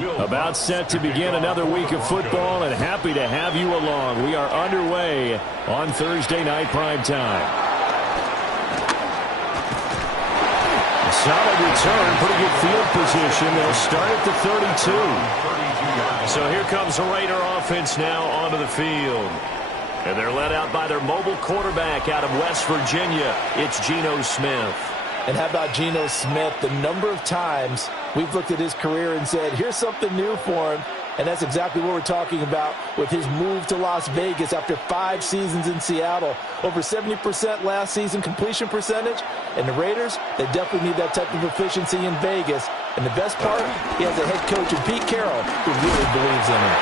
About set to begin another week of football, and happy to have you along. We are underway on Thursday night primetime. Solid return, pretty good field position. They'll start at the 32. So here comes the Raider offense now onto the field. And they're led out by their mobile quarterback out of West Virginia. It's Geno Smith. And how about Geno Smith? The number of times we've looked at his career and said, here's something new for him. And that's exactly what we're talking about with his move to Las Vegas after 5 seasons in Seattle. Over 70% last season completion percentage. And the Raiders, they definitely need that type of efficiency in Vegas. And the best part, he has a head coach in Pete Carroll who really believes in him.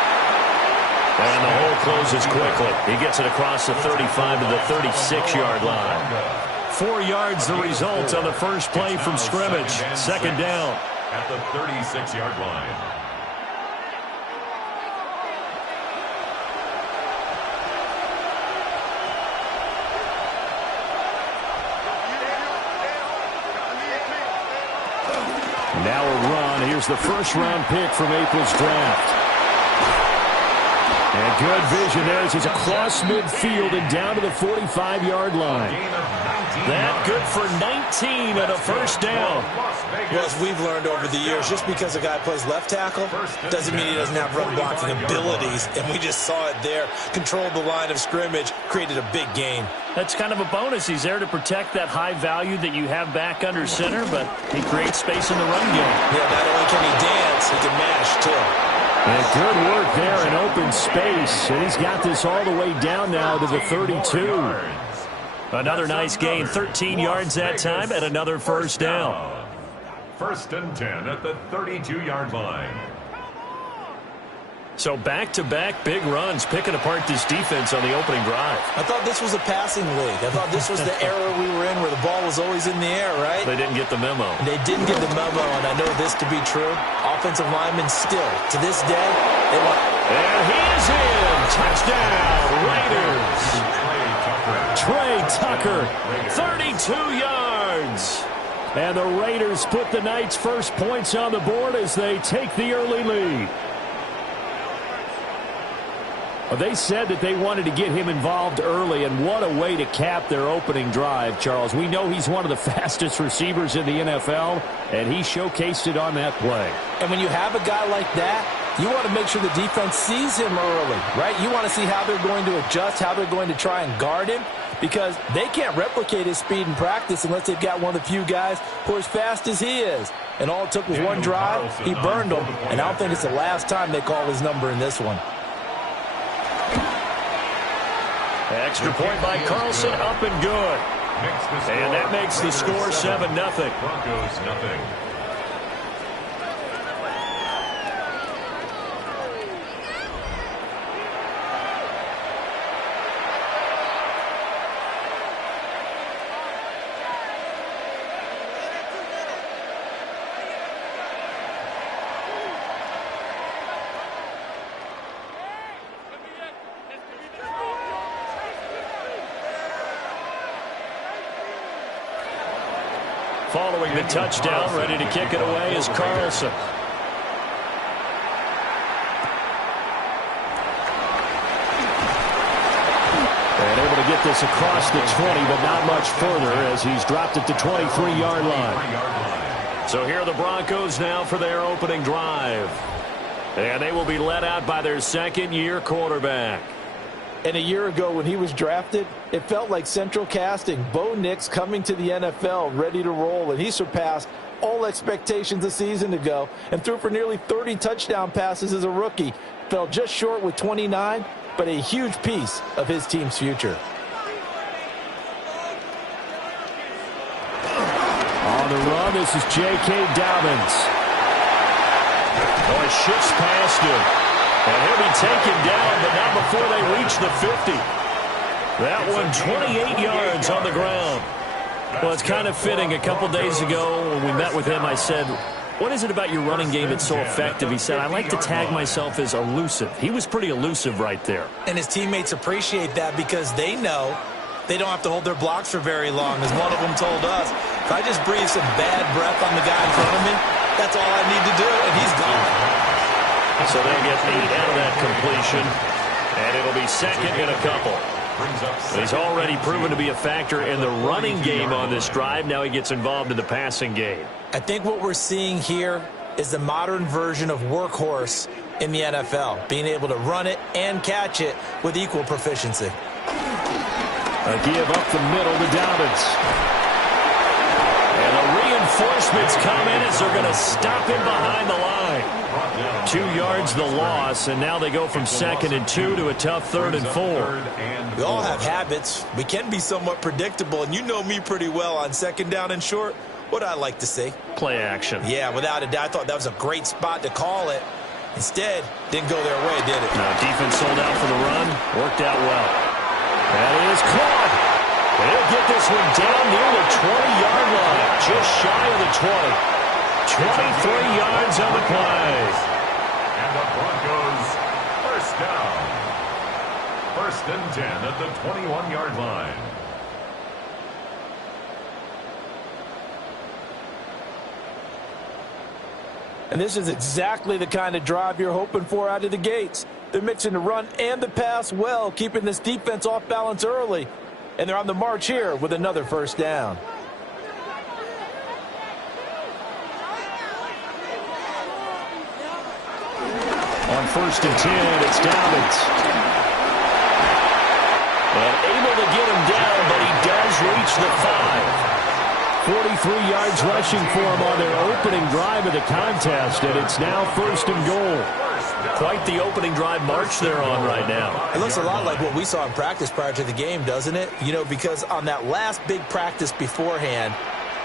And the hole closes quickly. He gets it across the 35 to the 36-yard line. 4 yards the result on the first play from scrimmage. Second down. At the 36-yard line. Now a run. Here's the first-round pick from April's draft. And good vision there as he's across midfield and down to the 45-yard line. That good for 19 and a first down. Well, as we've learned over the years, just because a guy plays left tackle doesn't mean he doesn't have run blocking abilities. And we just saw it there. Controlled the line of scrimmage, created a big gain. That's kind of a bonus. He's there to protect that high value that you have back under center, but he creates space in the run game. Yeah, not only can he dance, he can mash, too. And good work there in open space. And he's got this all the way down now to the 32. Another nice gain, 13 yards that time, and another first down. First and 10 at the 32-yard line. So back-to-back big runs, picking apart this defense on the opening drive. I thought this was a passing league. I thought this was the era we were in where the ball was always in the air, right? They didn't get the memo. And they didn't get the memo, and I know this to be true. Offensive linemen still, to this day, they want... And he is in! Touchdown, Raiders! Trey Tucker, 32 yards. And the Raiders put the night's first points on the board as they take the early lead. They said that they wanted to get him involved early, and what a way to cap their opening drive, Charles. We know he's one of the fastest receivers in the NFL, and he showcased it on that play. And when you have a guy like that, you want to make sure the defense sees him early, right? You want to see how they're going to adjust, how they're going to try and guard him, because they can't replicate his speed in practice unless they've got one of the few guys who are as fast as he is. And all it took was one drive. He burned them, and I don't think it's the last time they call his number in this one. Extra point by Carlson, up and good. And that makes the score 7-0. Broncos nothing. Following the touchdown, ready to kick it away is Carlson. And able to get this across the 20, but not much further as he's dropped it to 23-yard line. So here are the Broncos now for their opening drive. And they will be led out by their second-year quarterback. And a year ago when he was drafted, it felt like central casting. Bo Nix coming to the NFL ready to roll, and he surpassed all expectations a season ago and threw for nearly 30 touchdown passes as a rookie. Fell just short with 29, but a huge piece of his team's future. On the run, this is J.K. Dobbins. Oh, he shifts past him. And he'll be taken down, but not before they reach the 50. That one 28 yards on the ground. Well, it's kind of fitting. A couple days ago when we met with him, I said, what is it about your running game that's so effective? He said, I like to tag myself as elusive. He was pretty elusive right there. And his teammates appreciate that because they know they don't have to hold their blocks for very long. As one of them told us, if I just breathe some bad breath on the guy in front of me, that's all I need to do, and he's gone. So they'll get 8 out of that completion, and it'll be second and a couple. He's already proven to be a factor in the running game on this drive. Now he gets involved in the passing game. I think what we're seeing here is the modern version of workhorse in the NFL, being able to run it and catch it with equal proficiency. A give up the middle to Dobbins. And the reinforcements come in as they're going to stop him behind the line. 2 yards the loss, and now they go from 2nd and 2 to a tough 3rd and 4. We all have habits. We can be somewhat predictable, and you know me pretty well on 2nd down and short. What I like to see? Play action. Yeah, without a doubt. I thought that was a great spot to call it. Instead, didn't go their way, did it? Now defense sold out for the run. Worked out well. That is caught. They'll get this one down near the 20-yard line. Just shy of the 20. 23 yards on the play. And the Broncos first down. 1st and 10 at the 21-yard line. And this is exactly the kind of drive you're hoping for out of the gates. They're mixing the run and the pass well, keeping this defense off balance early. And they're on the march here with another first down. On 1st and 10, it's Dobbins. And able to get him down, but he does reach the 5. 43 yards rushing for him on their opening drive of the contest, and it's now 1st and goal. Quite the opening drive march they're on right now. It looks a lot like what we saw in practice prior to the game, doesn't it? You know, because on that last big practice beforehand,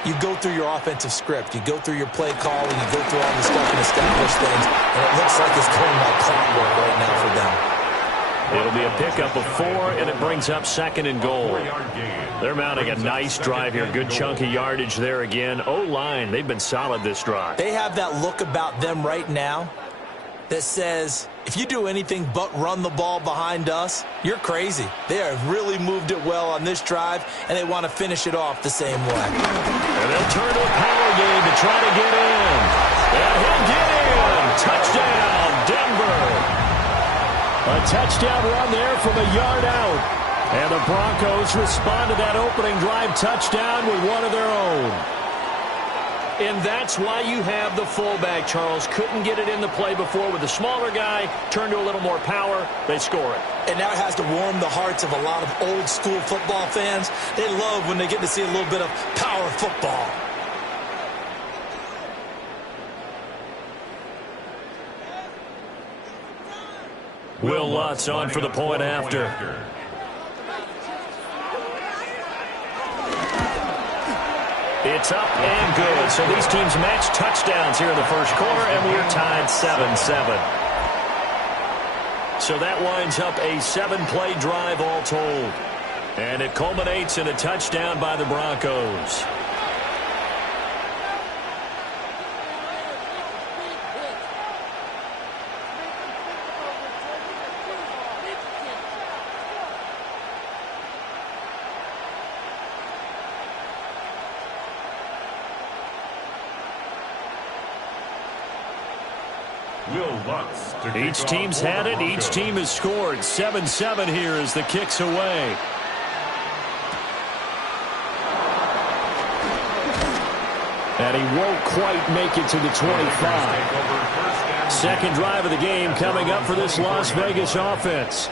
you go through your offensive script. You go through your play calling. You go through all the stuff and establish things. And it looks like it's going like clockwork right now for them. It'll be a pickup of 4, and it brings up 2nd and goal. They're mounting a nice drive here. Good chunky yardage there again. O-line, they've been solid this drive. They have that look about them right now that says, if you do anything but run the ball behind us, you're crazy. They have really moved it well on this drive, and they want to finish it off the same way. And they'll turn to a power game to try to get in. And he'll get in. Touchdown, Denver. A touchdown run there from a yard out. And the Broncos respond to that opening drive touchdown with one of their own. And that's why you have the fullback, Charles. Couldn't get it in the play before with the smaller guy. Turned to a little more power. They score it. And now it has to warm the hearts of a lot of old school football fans. They love when they get to see a little bit of power football. Will Lutz on for the point after. It's up and good. So these teams match touchdowns here in the first quarter, and we're tied 7-7. So that winds up a 7-play drive all told. And it culminates in a touchdown by the Broncos. Each team's had it. Each team has scored. 7-7 here as the kick's away. And he won't quite make it to the 25. Second drive of the game coming up for this Las Vegas offense.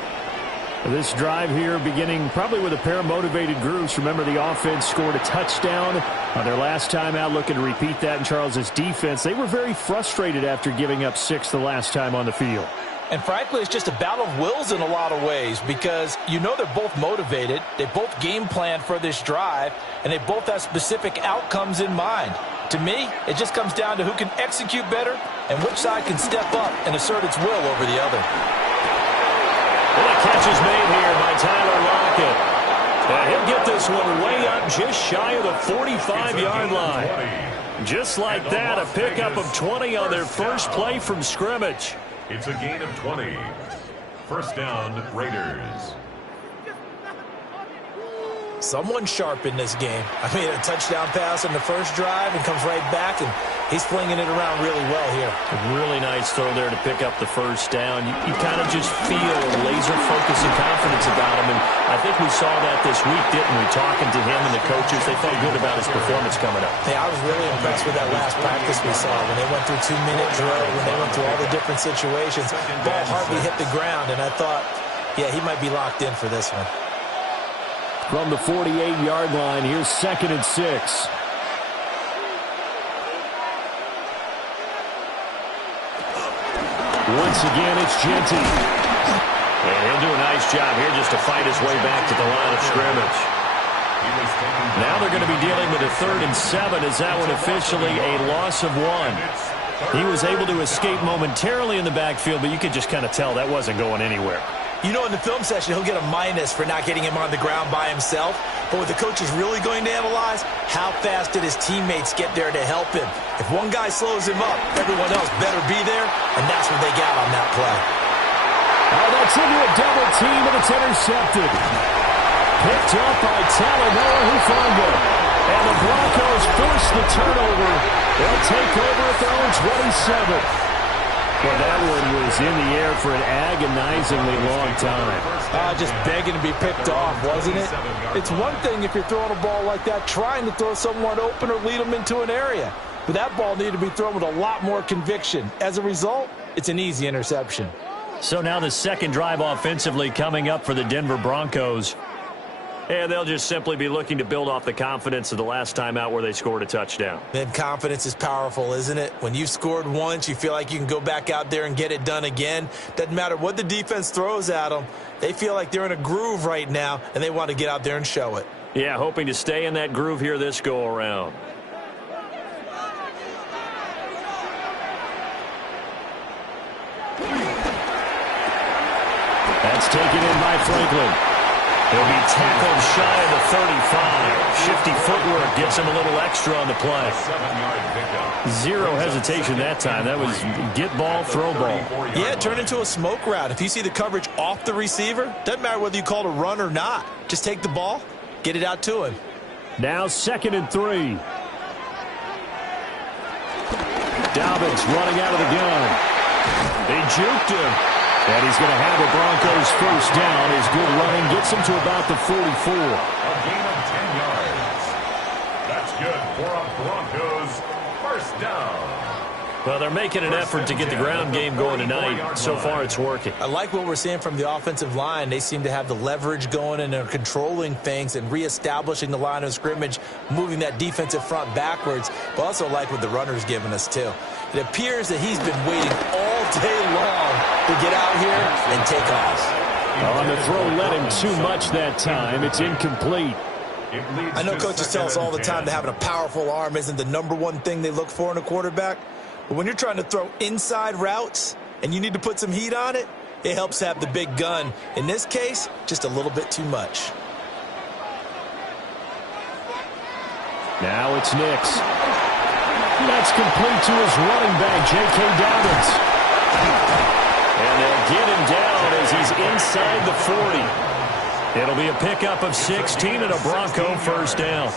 This drive here beginning probably with a pair of motivated groups. Remember, the offense scored a touchdown on their last time out, looking to repeat that in Charles's defense. They were very frustrated after giving up 6 the last time on the field. And frankly, it's just a battle of wills in a lot of ways because you know they're both motivated. They both game planned for this drive, and they both have specific outcomes in mind. To me, it just comes down to who can execute better and which side can step up and assert its will over the other. And a catch is made here by Tyler Lockett. And he'll get this one way up just shy of the 45-yard line. Just like that, a pickup of 20 on their first play from scrimmage. It's a gain of 20. First down, Raiders. Someone sharp in this game. I mean, a touchdown pass on the first drive and comes right back and He's flinging it around really well here. A really nice throw there to pick up the first down. You kind of just feel a laser focus and confidence about him, and I think we saw that this week, didn't we? Talking to him and the coaches, they felt good about his performance coming up. Hey, I was really impressed with that last practice we saw when they went through 2-minute drill, when they went through all the different situations. Ball hardly hit the ground, and I thought, yeah, he might be locked in for this one. From the 48-yard line, here's 2nd and 6. Once again, it's Genty. And he'll do a nice job here just to fight his way back to the line of scrimmage. Now they're going to be dealing with a 3rd and 7 as that one officially a loss of 1. He was able to escape momentarily in the backfield, but you could just kind of tell that wasn't going anywhere. You know, in the film session, he'll get a minus for not getting him on the ground by himself. But what the coach is really going to analyze, how fast did his teammates get there to help him? If one guy slows him up, everyone else better be there, and that's what they got on that play. Oh, that's into a double team, and it's intercepted. Picked up by Talanoa Hufanga. And the Broncos force the turnover. They'll take over at their own 27. Well, that one was in the air for an agonizingly long time. Just begging to be picked off, wasn't it? It's one thing if you're throwing a ball like that, trying to throw someone open or lead them into an area. But that ball needed to be thrown with a lot more conviction. As a result, it's an easy interception. So now the second drive offensively coming up for the Denver Broncos. And they'll just simply be looking to build off the confidence of the last time out where they scored a touchdown. Then confidence is powerful, isn't it? When you've scored once, you feel like you can go back out there and get it done again. Doesn't matter what the defense throws at them. They feel like they're in a groove right now, and they want to get out there and show it. Yeah, hoping to stay in that groove here this go-around. That's taken in by Franklin. He'll be tackled shy of the 35. Shifty footwork gets him a little extra on the play. 7-yard pickup. Zero hesitation that time. That was get ball, throw ball. Yeah, turn into a smoke route. If you see the coverage off the receiver, doesn't matter whether you call it a run or not. Just take the ball, get it out to him. Now 2nd and 3. Dobbins running out of the gun. They juked him. And he's going to have the Broncos first down. His good running gets him to about the 44. A gain of 10 yards. That's good for a Broncos first down. Well, they're making an effort to get the ground game going tonight. So far, it's working. I like what we're seeing from the offensive line. They seem to have the leverage going, and they're controlling things and reestablishing the line of scrimmage, moving that defensive front backwards. But also like what the runner's giving us, too. It appears that he's been waiting all day long to get out here and take off. On the throw, led him too much that time. It's incomplete. I know coaches tell us all the time that having a powerful arm isn't the #1 thing they look for in a quarterback. But when you're trying to throw inside routes and you need to put some heat on it, it helps have the big gun. In this case, just a little bit too much. Now it's Nix. That's complete to his running back, J.K. Dobbins. And they'll get him down as he's inside the 40. It'll be a pickup of 16 and a Bronco first down.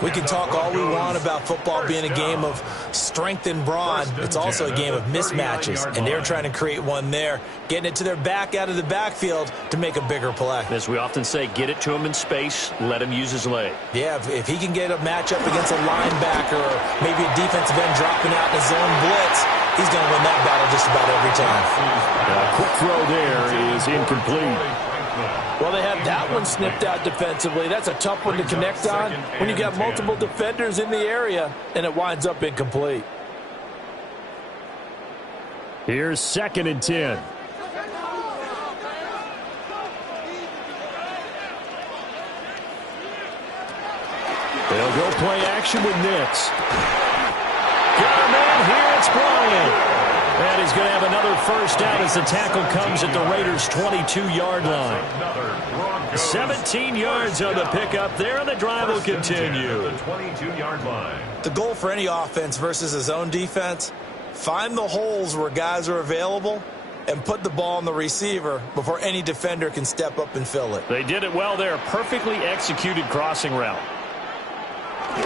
We can talk all we want about football being a game of strength and brawn. It's also a game of mismatches, and they're trying to create one there, getting it to their back out of the backfield to make a bigger play. As we often say, get it to him in space, let him use his leg. Yeah, if he can get a matchup against a linebacker or maybe a defensive end dropping out in a zone blitz, he's going to win that battle just about every time. A quick throw there is incomplete. Well, they had that one snipped out defensively. That's a tough one to connect on when you got multiple defenders in the area, and it winds up incomplete. Here's 2nd and 10. They'll go play action with Nix. Got a man here, it's Bryant. And he's going to have another first down as the tackle comes at the Raiders' 22-yard line. 17 yards on the pickup there, and the drive will continue. The 22-yard line. The goal for any offense versus his own defense, find the holes where guys are available and put the ball on the receiver before any defender can step up and fill it. They did it well there. Perfectly executed crossing route.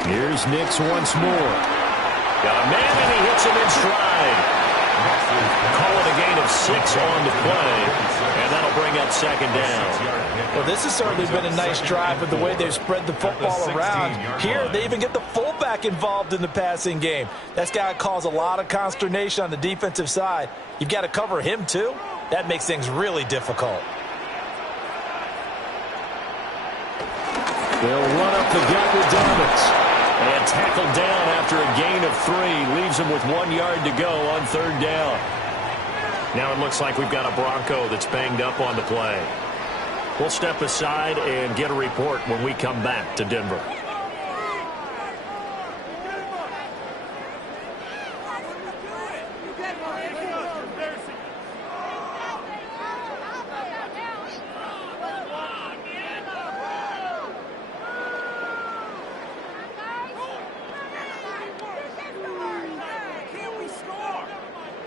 Here's Nix once more. Got a man, and he hits him in stride. Call it a gain of 6 on the play, and that'll bring up second down. Well, this has certainly been a nice drive with the way they've spread the football around. Here, they even get the fullback involved in the passing game. That's got to cause a lot of consternation on the defensive side. You've got to cover him, too. That makes things really difficult. They'll run up the gut with Dobbins. And tackled down after a gain of 3. Leaves him with 1 yard to go on third down. Now it looks like we've got a Bronco that's banged up on the play. We'll step aside and get a report when we come back to Denver.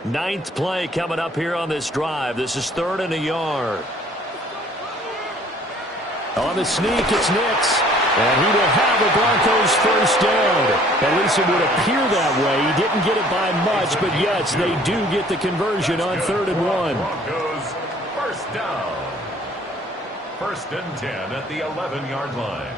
Ninth play coming up here on this drive. This is 3rd and a yard. On the sneak, it's Nix. And he will have the Broncos first down. At least it would appear that way. He didn't get it by much, but yes, they do get the conversion on 3rd and 1. Broncos first down. 1st and 10 at the 11-yard line.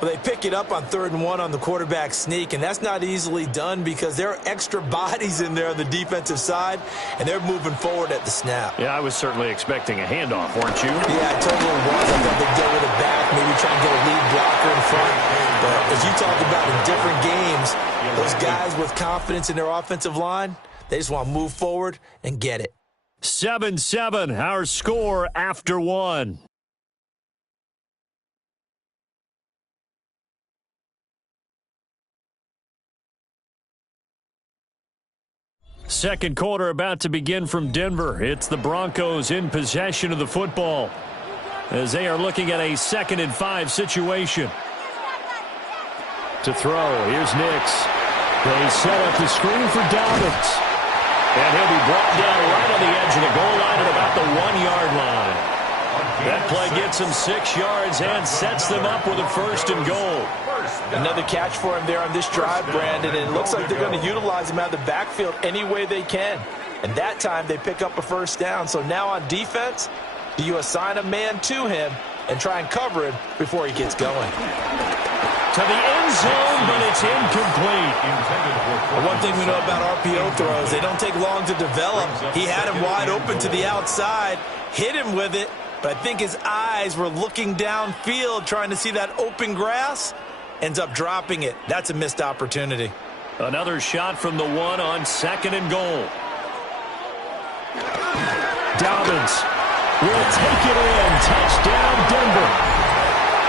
Well, they pick it up on 3rd and 1 on the quarterback sneak, and that's not easily done because there are extra bodies in there on the defensive side, and they're moving forward at the snap. Yeah, I was certainly expecting a handoff, weren't you? Yeah, I totally was. I thought they'd go with it back, maybe try and get a lead blocker in front. But as you talked about in different games, those guys with confidence in their offensive line, they just want to move forward and get it. 7-7, our score after 1. Second quarter about to begin from Denver. It's the Broncos in possession of the football as they are looking at a 2nd and 5 situation. To throw, here's Nix. They set up the screen for Dobbins. And he'll be brought down right on the edge of the goal line at about the 1-yard line. That play gets him 6 yards and sets them up with a 1st and goal. Another catch for him there on this drive, Brandon, and it looks like they're going to utilize him out of the backfield any way they can. And that time they pick up a 1st down. So now on defense, do you assign a man to him and try and cover him before he gets going? To the end zone, but it's incomplete. One thing we know about RPO throws, they don't take long to develop. He had him wide open to the outside, hit him with it, but I think his eyes were looking downfield trying to see that open grass. Ends up dropping it. That's a missed opportunity. Another shot from the 1 on 2nd and goal. Dobbins will take it in. Touchdown, Denver.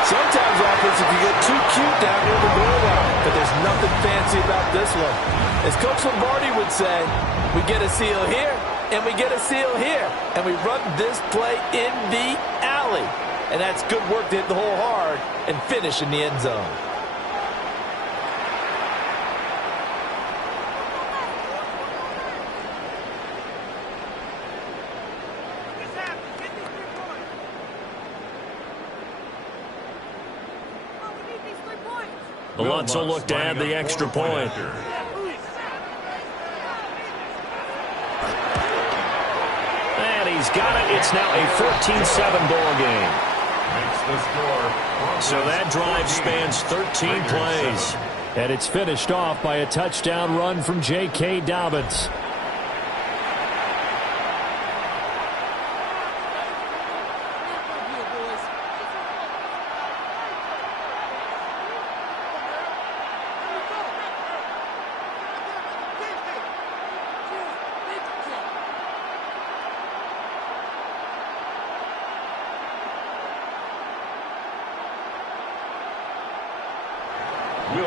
Sometimes offense can get too cute down near the goal line, but there's nothing fancy about this one. As Coach Lombardi would say, we get a seal here, and we get a seal here, and we run this play in the alley. And that's good work to hit the hole hard and finish in the end zone. Lutz will look to add the extra point. And he's got it. It's now a 14-7 ball game. So that drive spans 13 plays. And it's finished off by a touchdown run from J.K. Dobbins.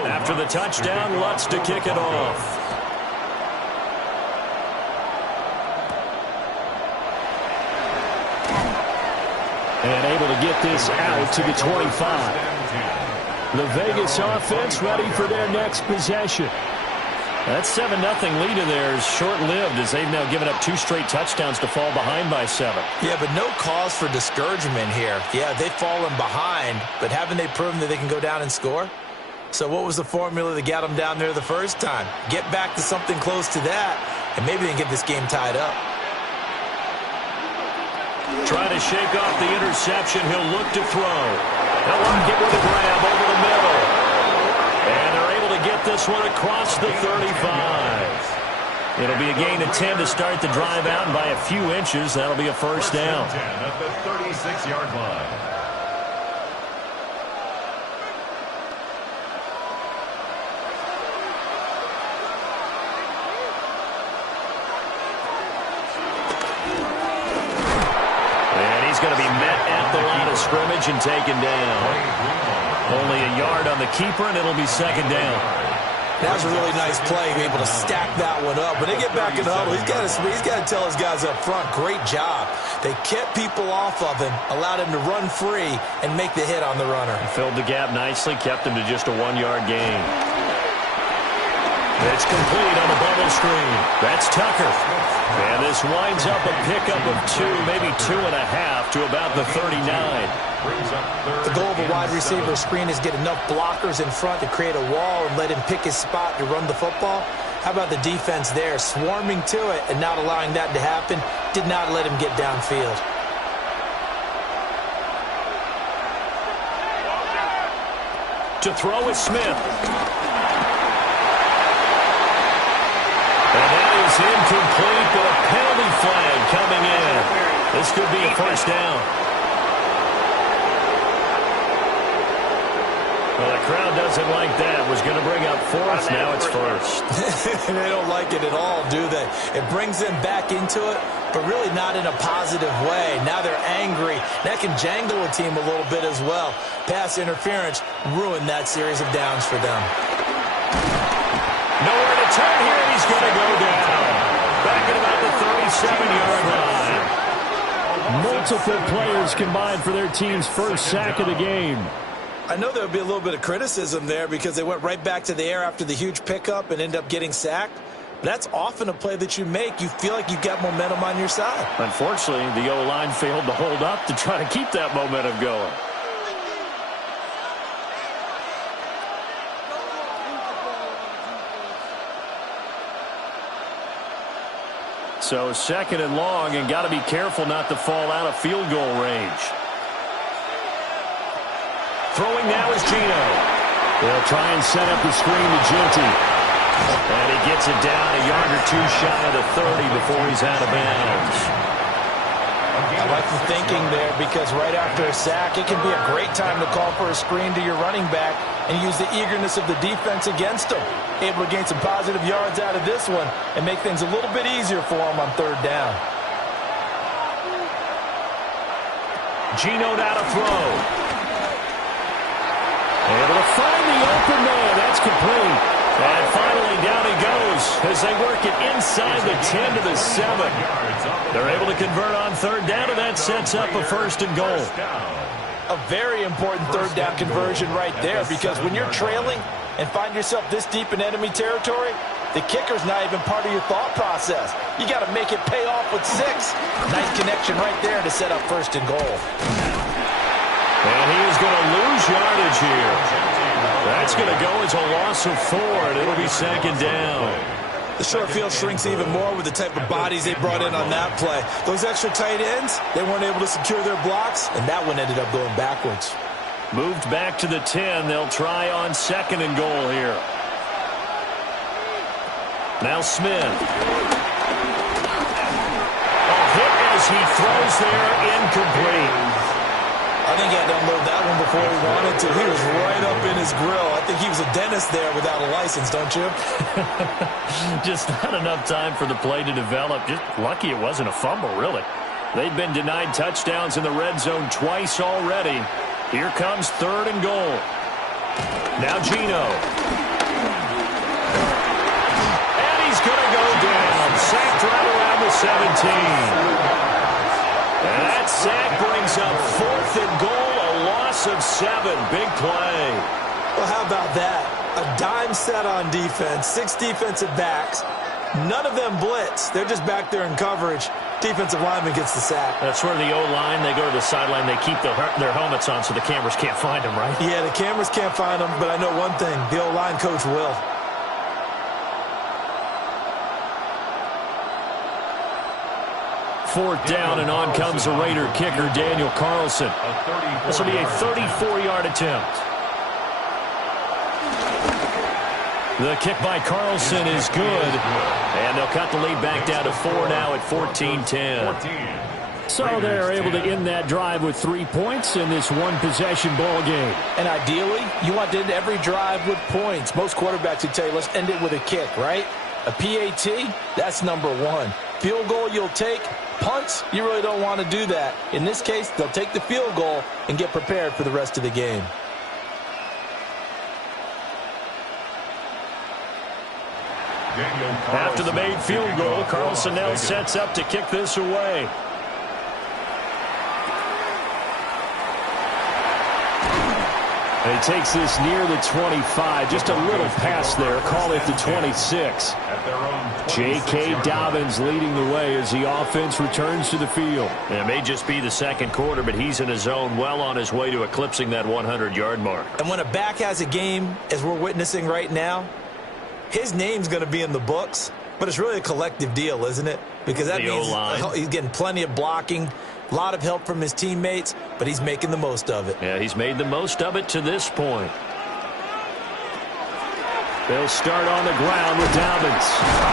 After the touchdown, Lutz to kick it off. And able to get this out to the 25. The Vegas offense ready for their next possession. That 7-0 lead of theirs short-lived as they've now given up 2 straight touchdowns to fall behind by 7. Yeah, but no cause for discouragement here. Yeah, they've fallen behind, but haven't they proven that they can go down and score? So what was the formula that got them down there the first time? Get back to something close to that, and maybe they can get this game tied up. Trying to shake off the interception. He'll look to throw. He'll let him get with a grab over the middle. And they're able to get this one across the 35. It'll be a gain of 10 to start the drive out, and by a few inches, that'll be a first down. 10 at the 36-yard line. Going to be met at the line of scrimmage and taken down. Only a yard on the keeper, and it'll be second down. That was a really nice play, able to stack that one up. When they get back in the huddle, he's got to tell his guys up front, great job. They kept people off of him, allowed him to run free, and make the hit on the runner. Filled the gap nicely, kept him to just a 1-yard gain. It's complete on the bubble screen. That's Tucker. And this winds up a pickup of 2, maybe 2.5 to about the 39. The goal of a wide receiver screen is get enough blockers in front to create a wall and let him pick his spot to run the football. How about the defense there, swarming to it and not allowing that to happen? Did not let him get downfield. To throw is Smith. And that is incomplete, but a penalty flag coming in. This could be a first down. Well, the crowd doesn't like that. Was going to bring up fourth. Now it's first. They don't like it at all, do they? It brings them back into it, but really not in a positive way. Now they're angry. That can jangle a team a little bit as well. Pass interference ruined that series of downs for them. Nowhere to turn here. He's going to go down. Back at about the 37-yard line. Multiple players combined for their team's first sack of the game. I know there would be a little bit of criticism there because they went right back to the air after the huge pickup and end up getting sacked. But that's often a play that you make. You feel like you've got momentum on your side. Unfortunately, the O-line failed to hold up to try to keep that momentum going. So second and long, and got to be careful not to fall out of field goal range. Throwing now is Gino. They'll try and set up the screen to Ginty. And he gets it down a yard or two shy of the 30 before he's out of bounds. I like the thinking there because right after a sack, it can be a great time to call for a screen to your running back and use the eagerness of the defense against him. Able to gain some positive yards out of this one and make things a little bit easier for him on third down. Gino now to throw. Able to find the open man. That's complete. And finally down he goes as they work it inside the 10 to the 7. They're able to convert on third down, and that sets up a first and goal. A very important third down conversion right there because when you're trailing and find yourself this deep in enemy territory, the kicker's not even part of your thought process. You got to make it pay off with 6. Nice connection right there to set up first and goal. And he is going to lose yardage here. That's going to go as a loss of 4, and it'll be second down. The short field shrinks even more with the type of bodies they brought in on that play. Those extra tight ends, they weren't able to secure their blocks, and that one ended up going backwards. Moved back to the 10. They'll try on second and goal here. Now Smith. A hit as he throws there, incomplete. I think he had to unload that one before he wanted to. He was right up in his grill. I think he was a dentist there without a license, don't you? Just not enough time for the play to develop. Just lucky it wasn't a fumble, really. They've been denied touchdowns in the red zone twice already. Here comes third and goal. Now Gino. And he's going to go down. Sacked right around the 17. And that sack brings up fourth and goal, a loss of 7. Big play. Well, how about that? A dime set on defense, 6 defensive backs. None of them blitz. They're just back there in coverage. Defensive lineman gets the sack. That's where the O-line, they go to the sideline, they keep their helmets on so the cameras can't find them, right? Yeah, the cameras can't find them, but I know one thing. The O-line coach will. Fourth down, and on comes the Raider kicker, Daniel Carlson. This will be a 34-yard attempt. The kick by Carlson is good, and they'll cut the lead back down to 4 now at 14-10. So they're able to end that drive with 3 points in this one-possession ball game. And ideally, you want to end every drive with points. Most quarterbacks would tell you, let's end it with a kick, right? A PAT, that's number one. Field goal you'll take. Punts, you really don't want to do that. In this case, they'll take the field goal and get prepared for the rest of the game. After the made field goal, Carlson now sets up to kick this away. And he takes this near the 25. Just a little pass there. Call it the 26. J.K. Dobbins leading the way as the offense returns to the field. It may just be the second quarter, but he's in his zone, well on his way to eclipsing that 100-yard mark. And when a back has a game, as we're witnessing right now, his name's going to be in the books, but it's really a collective deal, isn't it? Because that means he's getting plenty of blocking, a lot of help from his teammates, but he's making the most of it. Yeah, he's made the most of it to this point. They'll start on the ground with Dobbins.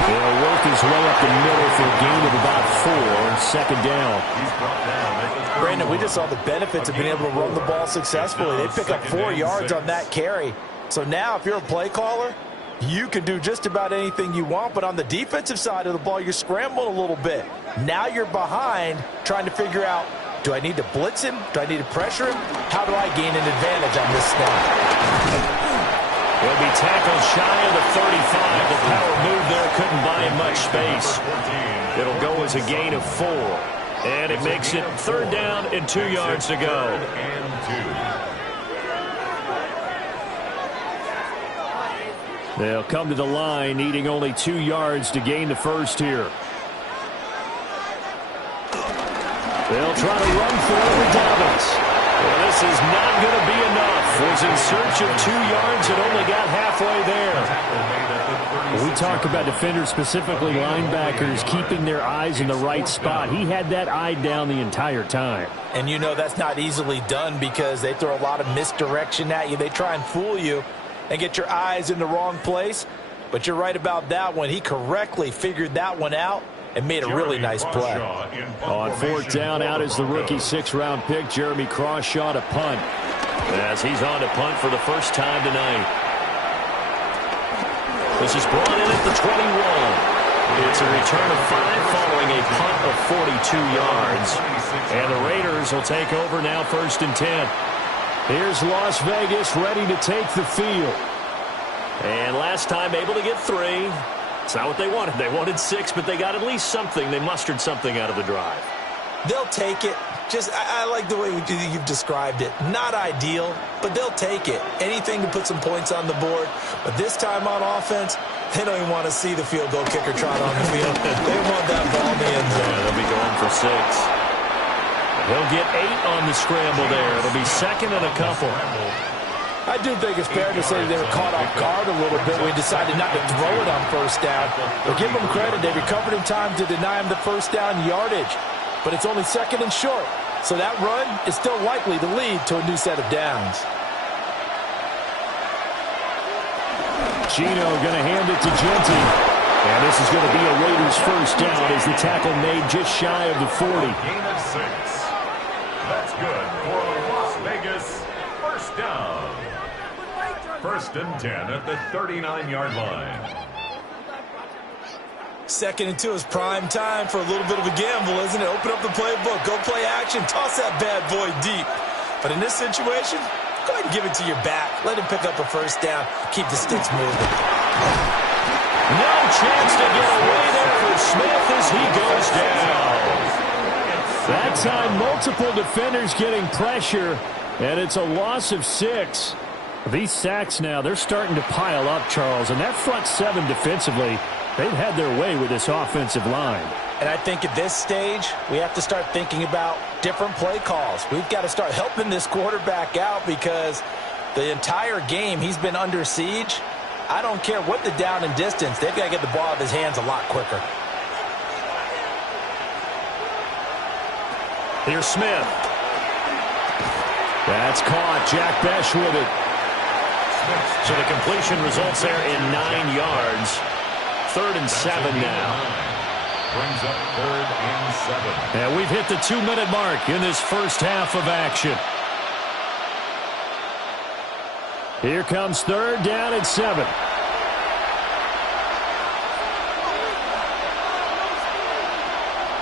He'll work his way up the middle for a gain of about 4, second down. Brandon, we just saw the benefits of being able to run the ball successfully. They pick up 4 yards on that carry. So now if you're a play caller, you can do just about anything you want, but on the defensive side of the ball, you're scrambling a little bit. Now you're behind trying to figure out, do I need to blitz him? Do I need to pressure him? How do I gain an advantage on this snap? He'll be tackled shy of the 35. The power move there couldn't buy him much space. It'll go as a gain of 4. And it makes it 3rd down and 2 yards to go. They'll come to the line, needing only 2 yards to gain the first here. They'll try to run for it with Dobbins. Well, this is not going to be enough. Was in search of 2 yards and only got halfway there. When we talk about defenders, specifically linebackers, keeping their eyes in the right spot. He had that eye down the entire time. And you know that's not easily done because they throw a lot of misdirection at you. They try and fool you and get your eyes in the wrong place. But you're right about that one. He correctly figured that one out and made a really nice play. On 4th down, out is the rookie 6th-round pick, Jeremy Crawshaw, to punt. As he's on to punt for the first time tonight. This is brought in at the 21. It's a return of 5 following a punt of 42 yards. And the Raiders will take over now 1st and 10. Here's Las Vegas ready to take the field. And last time able to get 3. It's not what they wanted. They wanted 6, but they got at least something. They mustered something out of the drive. They'll take it. I like the way you've described it. Not ideal, but they'll take it. Anything to put some points on the board. But this time on offense, they don't even want to see the field goal kicker trot on the field. They want that ball in the end zone. Yeah, they'll be going for 6. He'll get 8 on the scramble there. It'll be 2nd and a couple. I do think it's fair to say they were caught off guard a little bit. We decided not to throw it on 1st down. But give them credit. They recovered in time to deny him the 1st down yardage. But it's only 2nd and short. So that run is still likely to lead to a new set of downs. Gino going to hand it to Genty. And this is going to be a Raiders 1st down as the tackle made just shy of the 40. Gain of 6. That's good for a Las Vegas 1st down. 1st and 10 at the 39-yard line. 2nd and 2 is prime time for a little bit of a gamble, isn't it? Open up the playbook, go play action, toss that bad boy deep. But in this situation, go ahead and give it to your back. Let him pick up a 1st down. Keep the sticks moving. No chance to get away there for Smith as he goes down. That time, multiple defenders getting pressure, and it's a loss of 6. These sacks now, they're starting to pile up, Charles, and that front 7 defensively, they've had their way with this offensive line. And I think at this stage, we have to start thinking about different play calls. We've got to start helping this quarterback out because the entire game he's been under siege. I don't care what the down and distance. They've got to get the ball out of his hands a lot quicker. Here's Smith. That's caught. Jack Besh with it. So the completion results there in 9 yards. 3rd and 7 now. Brings up 3rd and 7. And we've hit the 2-minute mark in this first half of action. Here comes 3rd down and 7.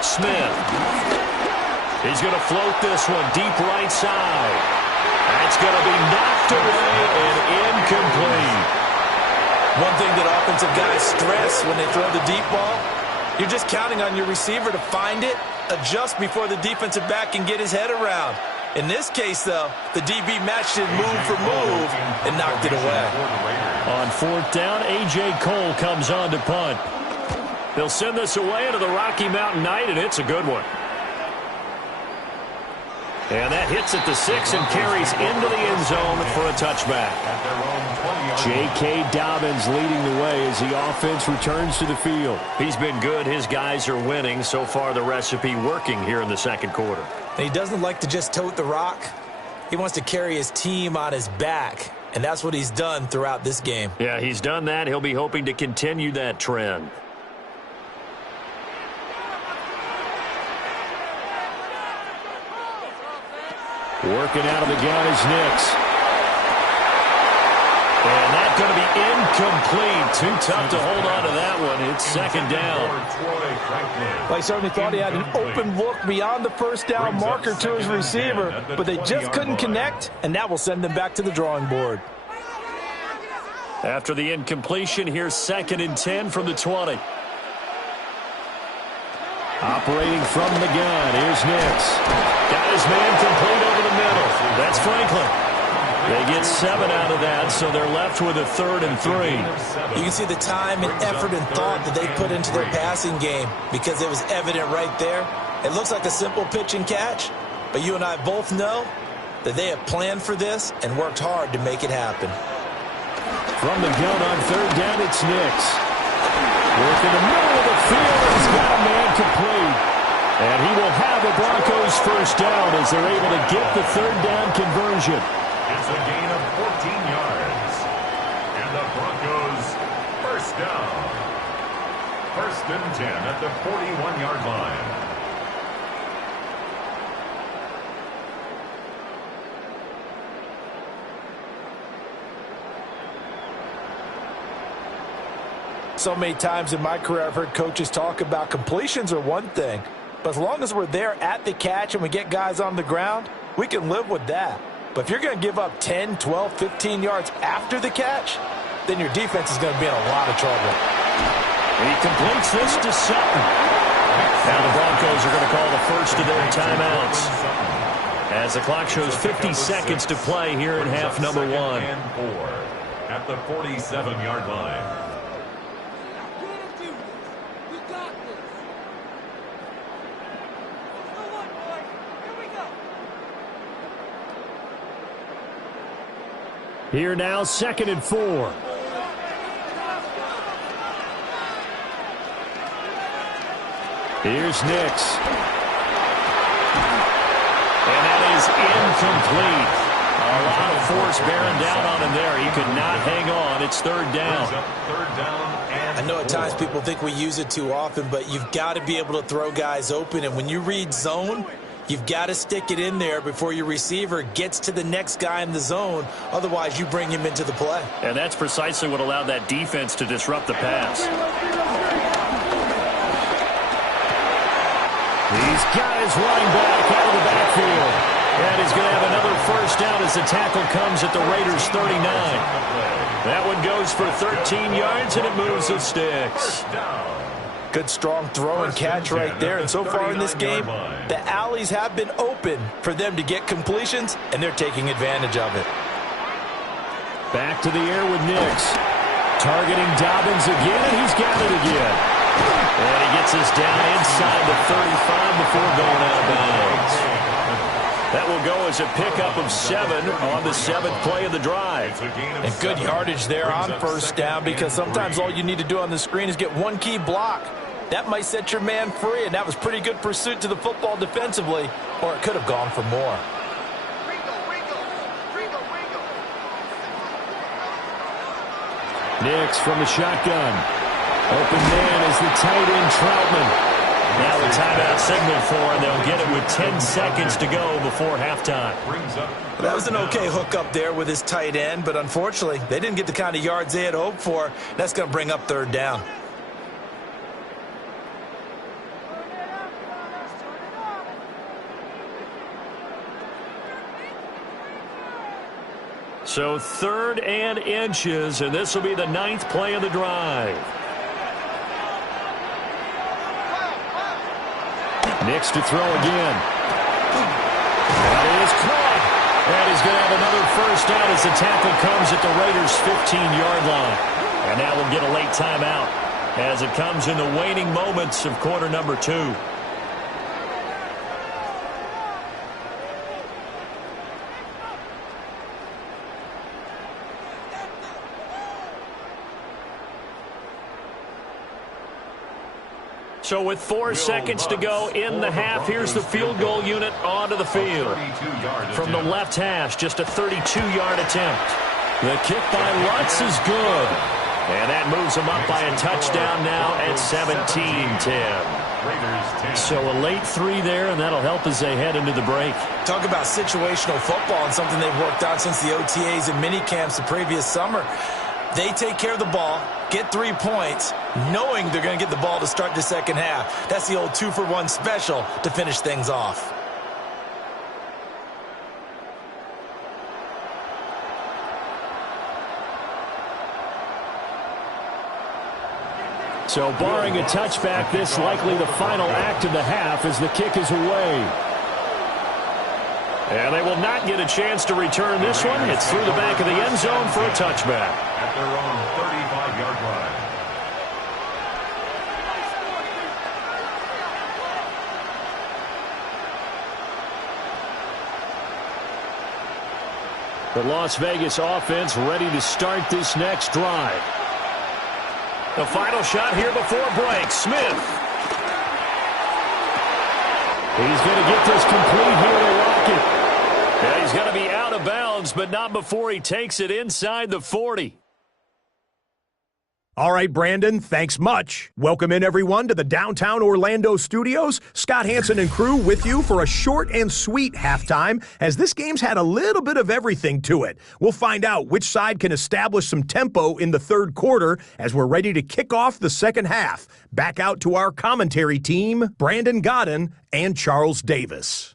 Smith. He's going to float this one deep right side. That's going to be knocked away and incomplete. One thing that offensive guys stress when they throw the deep ball, you're just counting on your receiver to find it, adjust before the defensive back can get his head around. In this case, though, the DB matched it move for move and knocked it away. On 4th down, A.J. Cole comes on to punt. They'll send this away into the Rocky Mountain Night, and it's a good one. And that hits at the 6 and carries into the end zone for a touchback. J.K. Dobbins leading the way as the offense returns to the field. He's been good. His guys are winning. So far, the recipe working here in the second quarter. And he doesn't like to just tote the rock. He wants to carry his team on his back, and that's what he's done throughout this game. Yeah, he's done that. He'll be hoping to continue that trend. Working out of the gun is Nix. And that's going to be incomplete. Too tough to hold on to that one. It's 2nd down. Well, he certainly thought he had an open look beyond the first down marker to his receiver, but they just couldn't connect, and that will send them back to the drawing board. After the incompletion, here's 2nd and 10 from the 20. Operating from the gun, here's Nix. Got his man complete over the middle. That's Franklin. They get 7 out of that, so they're left with a 3rd and 3. You can see the time and effort and thought that they put into their passing game because it was evident right there. It looks like a simple pitch and catch, but you and I both know that they have planned for this and worked hard to make it happen. From the gun on 3rd down, it's Nix. Work in the middle of the field. He's got a man complete. And he will have the Broncos first down as they're able to get the 3rd down conversion. It's a gain of 14 yards. And the Broncos first down. 1st and 10 at the 41-yard line. So many times in my career I've heard coaches talk about completions are one thing, but as long as we're there at the catch and we get guys on the ground, we can live with that. But if you're going to give up 10, 12, 15 yards after the catch, then your defense is going to be in a lot of trouble. He completes this to Sutton. Now the Broncos are going to call the first of their timeouts as the clock shows 50 seconds to play here in half number 1. And 4 at the 47-yard line. Here now, 2nd and 4. Here's Nix. And that is incomplete. A lot of force bearing down on him there. He could not hang on. It's 3rd down. I know at times people think we use it too often, but you've got to be able to throw guys open. And when you read zone, you've got to stick it in there before your receiver gets to the next guy in the zone. Otherwise, you bring him into the play. And that's precisely what allowed that defense to disrupt the pass. He's got his running back out of the backfield. And he's going to have another first down as the tackle comes at the Raiders' 39. That one goes for 13 yards, and it moves the sticks. Good strong throw and catch right there. And so far in this game, the alleys have been open for them to get completions, and they're taking advantage of it. Back to the air with Nix. Targeting Dobbins again, and he's got it again. And he gets us down inside the 35 before going out of bounds. That will go as a pickup of 7 on the 7th play of the drive. And good yardage there on first down, because sometimes all you need to do on the screen is get one key block. That might set your man free, and that was pretty good pursuit to the football defensively, or it could have gone for more. Nix from the shotgun. Open man is the tight end, Troutman. Now the timeout signal for, and they'll get it with 10 seconds to go before halftime. Well, that was an okay hook up there with his tight end, but unfortunately, they didn't get the kind of yards they had hoped for. That's going to bring up third down. So 3rd and inches, and this will be the 9th play of the drive. Nix to throw again. That is caught. And he's going to have another first down as the tackle comes at the Raiders' 15-yard line. And now we'll get a late timeout as it comes in the waning moments of quarter number 2. So with 4 seconds to go in the half, here's the field goal unit onto the field. From the left hash, just a 32-yard attempt. The kick by Lutz is good. And that moves them up by a touchdown now at 17-10. So a late 3 there, and that'll help as they head into the break. Talk about situational football and something they've worked out since the OTAs and mini camps the previous summer. They take care of the ball, get 3 points, knowing they're going to get the ball to start the second half. That's the old 2-for-1 special to finish things off. So barring a touchback, this likely the final act of the half as the kick is away. And they will not get a chance to return this one. It's through the back of the end zone for a touchback. At their own 35-yard line. The Las Vegas offense ready to start this next drive. The final shot here before break. Smith. He's going to get this complete here to Rocket. And he's going to be out of bounds, but not before he takes it inside the 40. All right, Brandon, thanks much. Welcome in, everyone, to the downtown Orlando studios. Scott Hansen and crew with you for a short and sweet halftime, as this game's had a little bit of everything to it. We'll find out which side can establish some tempo in the third quarter as we're ready to kick off the second half. Back out to our commentary team, Brandon Godden and Charles Davis.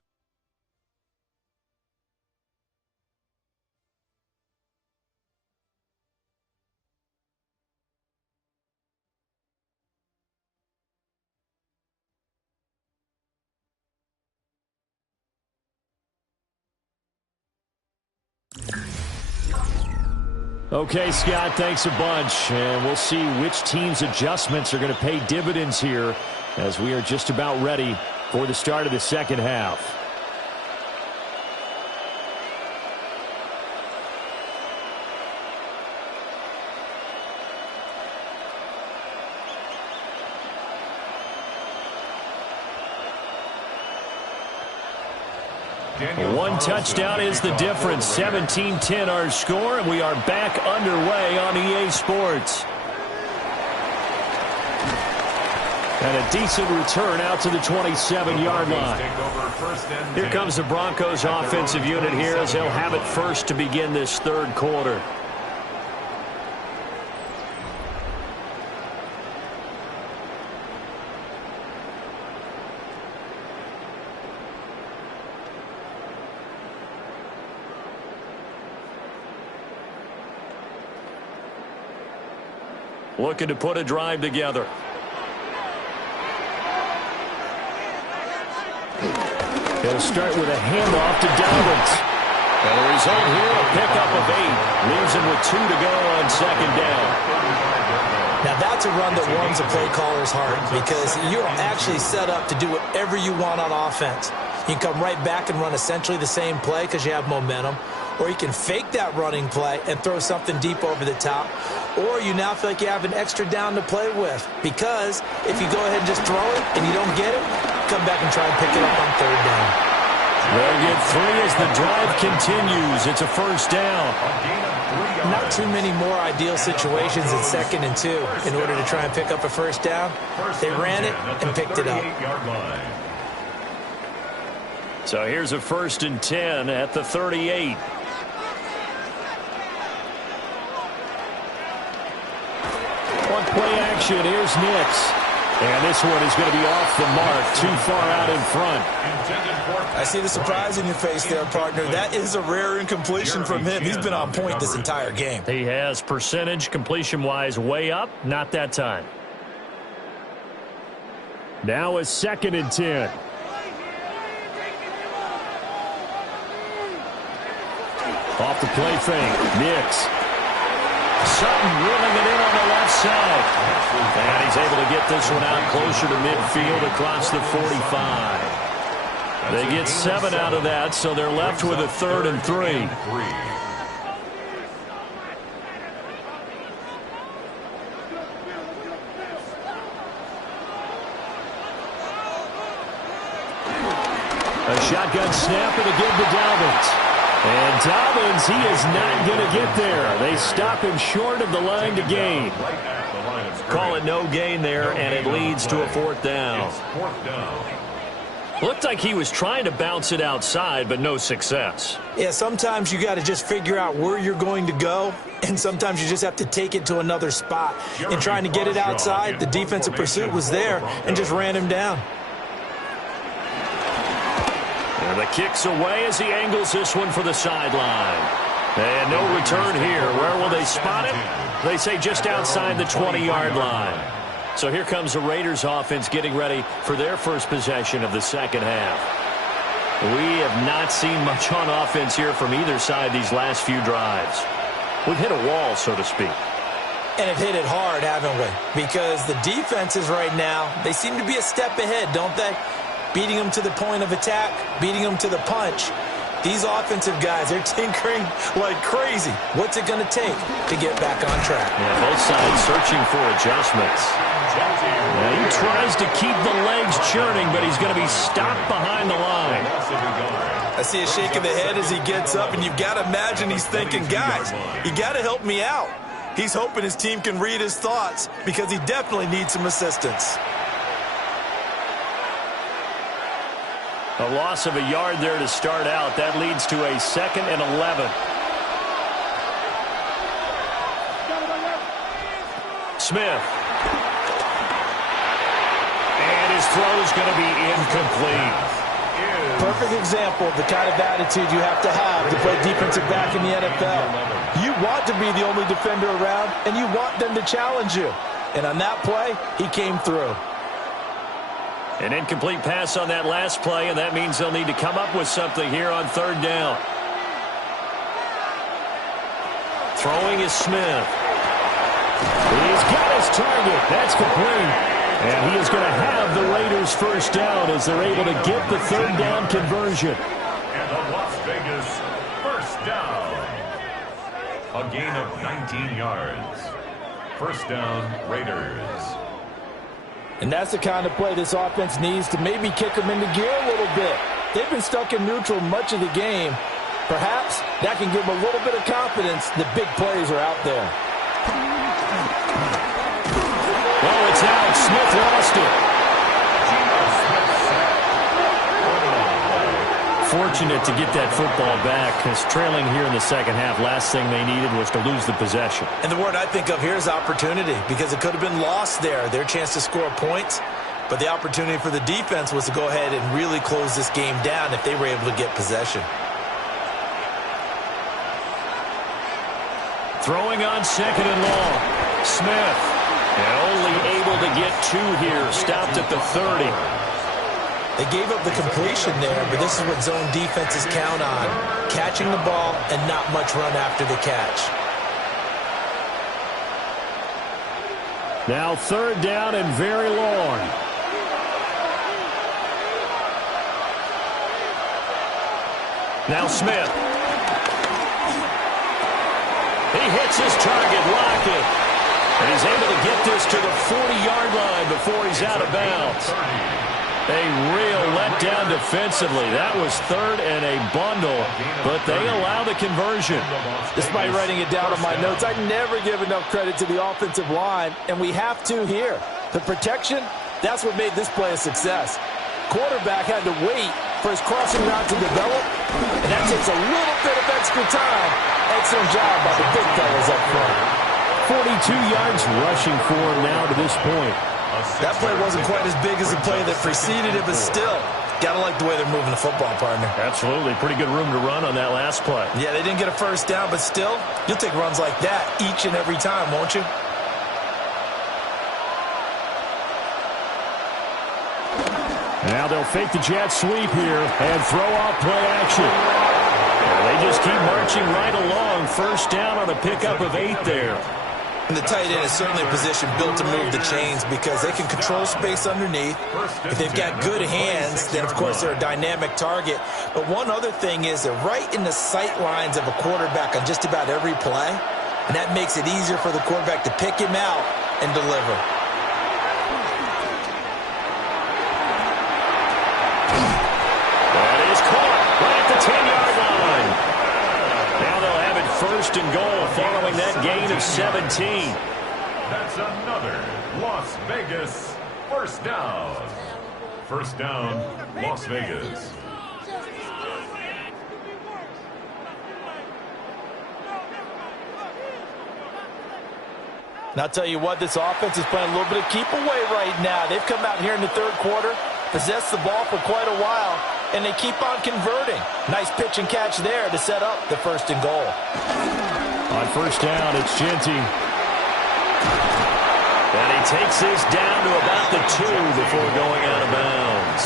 Okay, Scott, thanks a bunch. And we'll see which team's adjustments are going to pay dividends here as we are just about ready for the start of the second half. One touchdown is the difference. 17-10 our score, and we are back underway on EA Sports. And a decent return out to the 27-yard line. Here comes the Broncos offensive unit here as they'll have it first to begin this third quarter. Looking to put a drive together. He'll start with a handoff to Dobbins. And the result here, a pickup of 8. Leaves him with 2 to go on second down. Now, that's a run that warms a play caller's heart because you're actually set up to do whatever you want on offense. You can come right back and run essentially the same play because you have momentum, or you can fake that running play and throw something deep over the top, or you now feel like you have an extra down to play with because if you go ahead and just throw it and you don't get it, come back and try and pick it up on third down. They'll get 3 as the drive continues. It's a first down. Not too many more ideal situations in 2nd and 2 in order to try and pick up a first down. They ran it and picked it up. So here's a 1st and 10 at the 38. On play action, here's Nix. And this one is going to be off the mark, too far out in front. I see the surprise in your face there, partner. That is a rare incompletion from him. He's been on point this entire game. He has percentage completion-wise way up, not that time. Now a 2nd and 10. Off the play fake, Nix. Sutton reeling it in on the left side. And he's able to get this one out closer to midfield across the 45. They get 7 out of that, so they're left with a 3rd and 3. A shotgun snap and again to Dobbins. And Dobbins, he is not going to get there. They stop him short of the line to gain. Call it no gain there, and it leads to a 4th down. Looked like he was trying to bounce it outside, but no success. Yeah, sometimes you got to just figure out where you're going to go, and sometimes you just have to take it to another spot. In trying to get it outside, the defensive pursuit was there and just ran him down. And the kick's away as he angles this one for the sideline. And no return here. Where will they spot it? They say just outside the 20-yard line. So here comes the Raiders offense getting ready for their first possession of the second half. We have not seen much on offense here from either side these last few drives. We've hit a wall, so to speak. And have hit it hard, haven't we? Because the defenses right now, they seem to be a step ahead, don't they? Beating them to the point of attack, beating them to the punch. These offensive guys, they're tinkering like crazy. What's it going to take to get back on track? Yeah, both sides searching for adjustments. He tries to keep the legs churning, but he's going to be stopped behind the line. I see a shake of the head as he gets up, and you've got to imagine he's thinking, guys, you got to help me out. He's hoping his team can read his thoughts because he definitely needs some assistance. A loss of a yard there to start out. That leads to a 2nd and 11. Smith. And his throw is going to be incomplete. Perfect example of the kind of attitude you have to play defensive back in the NFL. You want to be the only defender around, and you want them to challenge you. And on that play, he came through. An incomplete pass on that last play, and that means they'll need to come up with something here on 3rd down. Throwing is Smith. He's got his target. That's complete. And he is going to have the Raiders first down as they're able to get the 3rd down conversion. And the Las Vegas first down. A gain of 19 yards. First down, Raiders. And that's the kind of play this offense needs to maybe kick them into gear a little bit. They've been stuck in neutral much of the game. Perhaps that can give them a little bit of confidence that big plays are out there. Well, it's out. Smith lost it. Fortunate to get that football back, because trailing here in the second half, last thing they needed was to lose the possession. And the word I think of here is opportunity, because it could have been lost there, their chance to score points. But the opportunity for the defense was to go ahead and really close this game down if they were able to get possession. Throwing on 2nd and long. Smith, and only able to get 2 here, stopped at the 30. They gave up the completion there, but this is what zone defenses count on. Catching the ball and not much run after the catch. Now 3rd down and very long. Now Smith. He hits his target, Lockett. And he's able to get this to the 40-yard line before he's out of bounds. A real letdown defensively. That was 3rd and a bundle, but they allow the conversion. Despite writing it down on my notes, I never give enough credit to the offensive line, and we have to here. The protection, that's what made this play a success. Quarterback had to wait for his crossing route to develop, and that takes a little bit of extra time. Excellent job by the big fellas up front. 42 yards rushing for him now to this point. That play wasn't quite as big as the play that preceded it, but still, gotta like the way they're moving the football, partner. Absolutely. Pretty good room to run on that last play. Yeah, they didn't get a 1st down, but still, you'll take runs like that each and every time, won't you? Now they'll fake the jet sweep here and throw off play action. They just keep marching right along. 1st down on a pickup of 8 there. And the tight end is certainly a position built to move the chains because they can control space underneath. If they've got good hands, then, of course, they're a dynamic target. But one other thing is they're right in the sight lines of a quarterback on just about every play, and that makes it easier for the quarterback to pick him out and deliver. That is caught right at the 10-yard line. Now they'll have it 1st and goal following that gain of 17. That's another Las Vegas 1st down. 1st down, Las Vegas. And I'll tell you what, this offense is playing a little bit of keep away right now. They've come out here in the 3rd quarter, possessed the ball for quite a while, and they keep on converting. Nice pitch and catch there to set up the 1st and goal. On 1st down, it's Genty. And he takes this down to about the 2 before going out of bounds.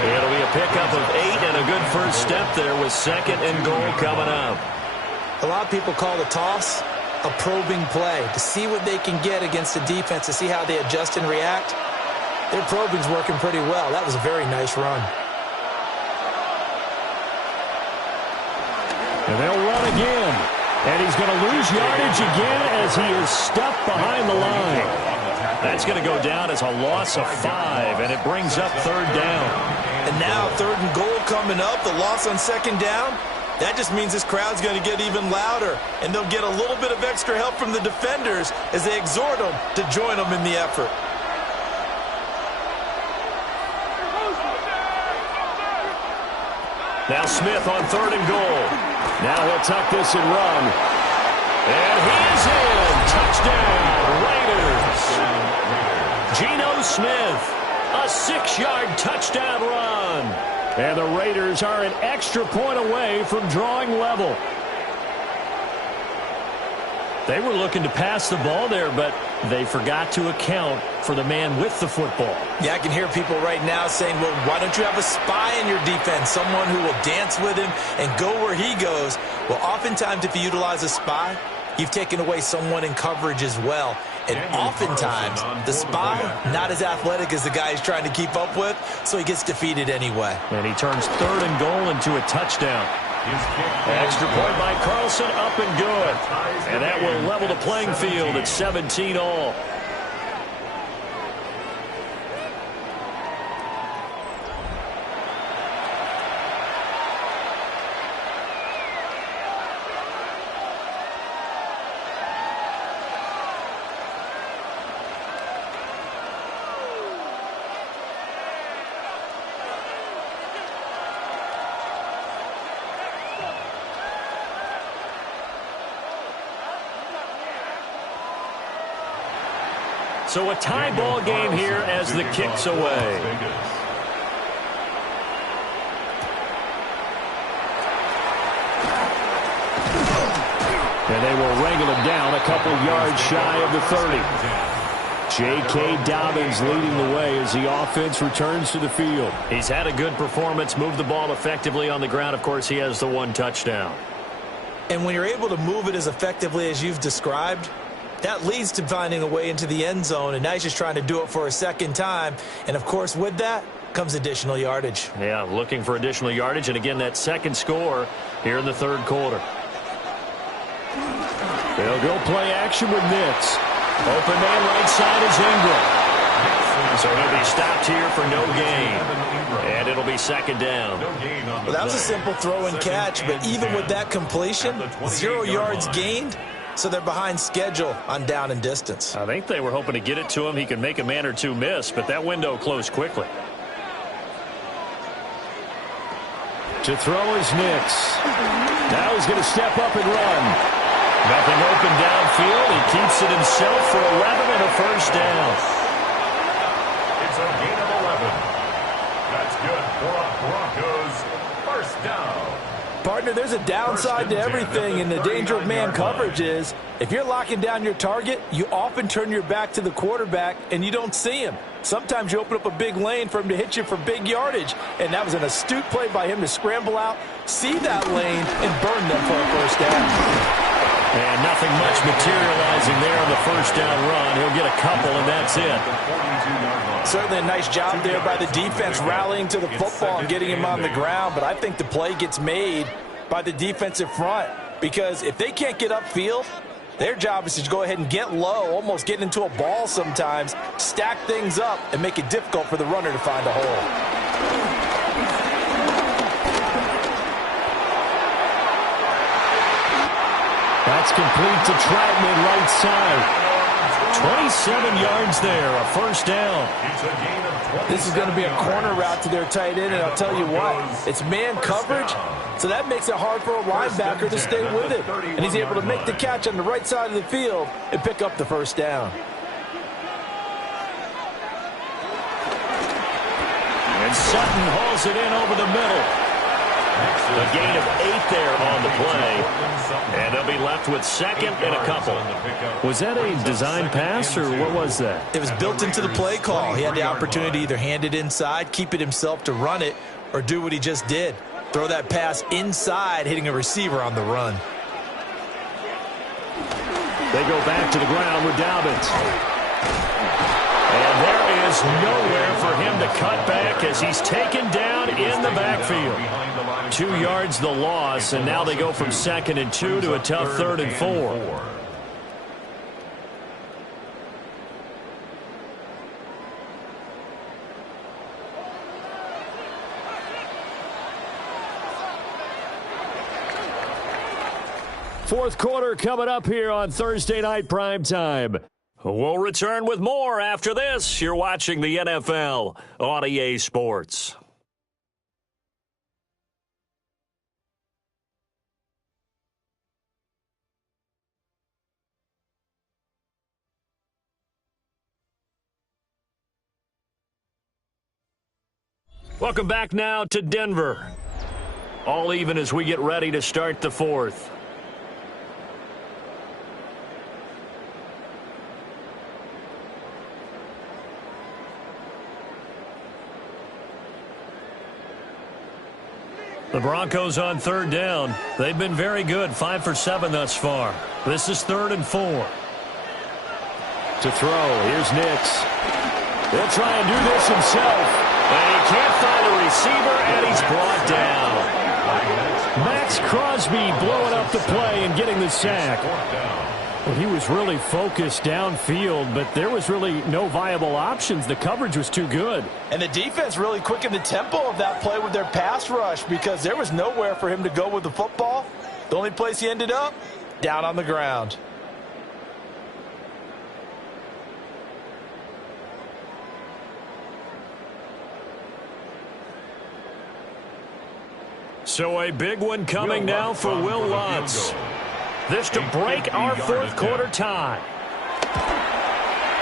It'll be a pickup of 8 and a good 1st step there with 2nd and goal coming up. A lot of people call the toss a probing play to see what they can get against the defense, to see how they adjust and react. Their probing's working pretty well. That was a very nice run. And they'll run again. And he's going to lose yardage again as he is stuffed behind the line. That's going to go down as a loss of 5, and it brings up 3rd down. And now 3rd and goal coming up, the loss on 2nd down. That just means this crowd's going to get even louder, and they'll get a little bit of extra help from the defenders as they exhort them to join them in the effort. Now Smith on 3rd and goal. Now he'll tuck this and run. And he is in. Touchdown, Raiders. Geno Smith, a 6-yard touchdown run. And the Raiders are an extra point away from drawing level. They were looking to pass the ball there, but they forgot to account for the man with the football. Yeah, I can hear people right now saying, well, why don't you have a spy in your defense, someone who will dance with him and go where he goes? Well, oftentimes if you utilize a spy, you've taken away someone in coverage as well. And oftentimes, the spy, not as athletic as the guy he's trying to keep up with, so he gets defeated anyway. And he turns 3rd and goal into a touchdown. Extra point by Carlson, up and good. And that will level the playing field at 17 all. So a tie ball game here as the kick's away. And they will wrangle him down a couple yards shy of the 30. J.K. Dobbins leading the way as the offense returns to the field. He's had a good performance, moved the ball effectively on the ground. Of course, he has the 1 touchdown. And when you're able to move it as effectively as you've described, That leads to finding a way into the end zone, and now he's just trying to do it for a second time. And, of course, with that comes additional yardage. Yeah, looking for additional yardage, and again, that second score here in the third quarter. They'll go play action with Nix. Open man right side is Ingram. So he'll be stopped here for no gain. And it'll be second down. Well, that was a simple throw and catch, but even with that completion, 0 yards gained. So they're behind schedule on down and distance. I think they were hoping to get it to him. He could make a man or two miss, but that window closed quickly. To throw is Nix. Now he's going to step up and run. Nothing open downfield. He keeps it himself for 11 and a first down. It's a gain of 11. That's good for a Broncos first down. Partner, there's a downside to everything, and the danger of man coverage is if you're locking down your target, you often turn your back to the quarterback and you don't see him. Sometimes you open up a big lane for him to hit you for big yardage, and that was an astute play by him to scramble out, see that lane, and burn them for a first down. And nothing much materializing there on the first down run. He'll get a couple, and that's it. Certainly a nice job there by the defense rallying to the football and getting him on the ground, but I think the play gets made by the defensive front because if they can't get upfield, their job is to go ahead and get low, almost get into a ball sometimes, stack things up, and make it difficult for the runner to find a hole. That's complete to Troutman right side. 27 yards there, a first down. This is going to be a corner route to their tight end, and I'll tell you what, it's man coverage, so that makes it hard for a linebacker to stay with it. And he's able to make the catch on the right side of the field and pick up the first down. And Sutton hauls it in over the middle. A gain of 8 there on the play. And they'll be left with second and a couple. Was that a design pass, or what was that? It was built into the play call. He had the opportunity to either hand it inside, keep it himself to run it, or do what he just did. Throw that pass inside, hitting a receiver on the run. They go back to the ground with Dobbins. And there is nowhere for him to cut back as he's taken down in the backfield. 2 yards the loss, and now they go from 2nd and 2 to a tough 3rd and 4. Fourth quarter coming up here on Thursday Night Primetime. We'll return with more after this. You're watching the NFL on EA Sports. Welcome back now to Denver. All even as we get ready to start the fourth. The Broncos on 3rd down. They've been very good, 5 for 7 thus far. This is 3rd and 4. To throw, here's Nix. He'll try and do this himself. And he can't find a receiver, and he's brought down. Max Crosby blowing up the play and getting the sack. Well, he was really focused downfield, but there was really no viable options. The coverage was too good. And the defense really quickened the tempo of that play with their pass rush because there was nowhere for him to go with the football. The only place he ended up, down on the ground. So a big one coming now for Will Lutz. This to break our fourth quarter tie.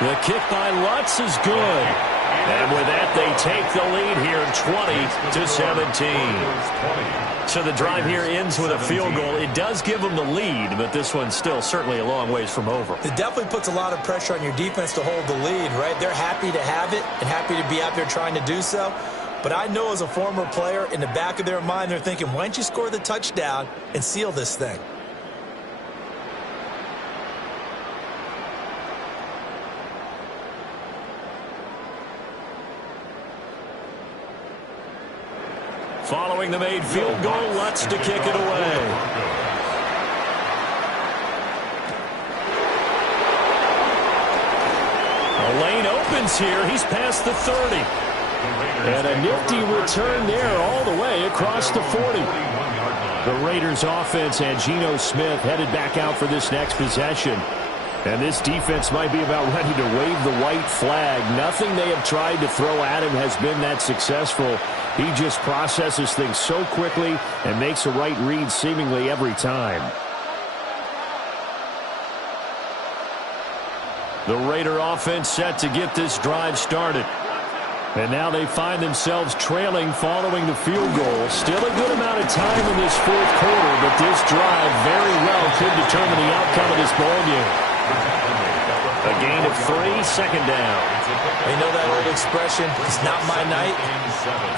The kick by Lutz is good. And with that, they take the lead here 20-17. So the drive here ends with a field goal. It does give them the lead, but this one's still certainly a long ways from over. It definitely puts a lot of pressure on your defense to hold the lead, right? They're happy to have it and happy to be out there trying to do so. But I know as a former player, in the back of their mind, they're thinking, why don't you score the touchdown and seal this thing? Following the made field goal, Lutz to kick it away. The lane opens here. He's past the 30. And a nifty return there all the way across the 40. The Raiders offense and Geno Smith headed back out for this next possession. And this defense might be about ready to wave the white flag. Nothing they have tried to throw at him has been that successful. He just processes things so quickly and makes a right read seemingly every time. The Raider offense set to get this drive started. And now they find themselves trailing following the field goal. Still a good amount of time in this fourth quarter, but this drive very well could determine the outcome of this ballgame. A gain of 3, second down. You know that old expression, it's not my night?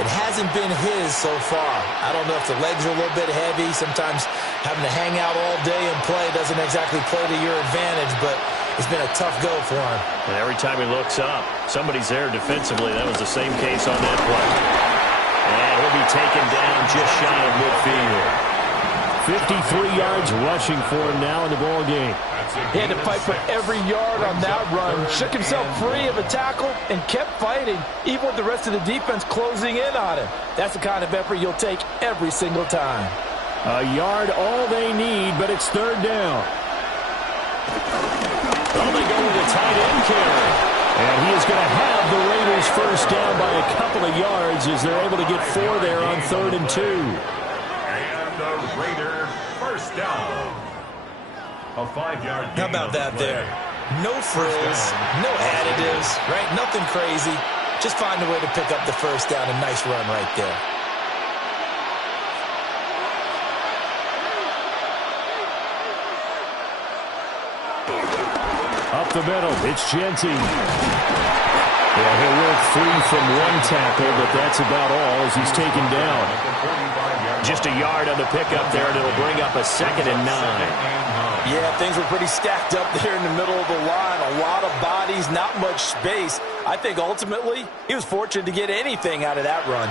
It hasn't been his so far. I don't know if the legs are a little bit heavy. Sometimes having to hang out all day and play doesn't exactly play to your advantage, but it's been a tough go for him. And every time he looks up, somebody's there defensively. That was the same case on that play. And he'll be taken down just shy of midfield. 53 yards rushing for him now in the ball game. He had to fight for every yard on that run. Shook himself free of a tackle and kept fighting, even with the rest of the defense closing in on him. That's the kind of effort you'll take every single time. A yard all they need, but it's third down. Well, they go with a tight end carry. And he is going to have the Raiders first down by a couple of yards as they're able to get 4 there on 3rd and 2. And the Raiders first down. A 5-yard gain. How about that there? No frills, no additives, right? Nothing crazy. Just find a way to pick up the first down. A nice run right there. Up the middle, it's Genty. Yeah, he'll work free from one tackle, but that's about all as he's taken down. Just a yard on the pickup there, and it'll bring up a 2nd and 9. Yeah, things were pretty stacked up there in the middle of the line. A lot of bodies, not much space. I think ultimately he was fortunate to get anything out of that run.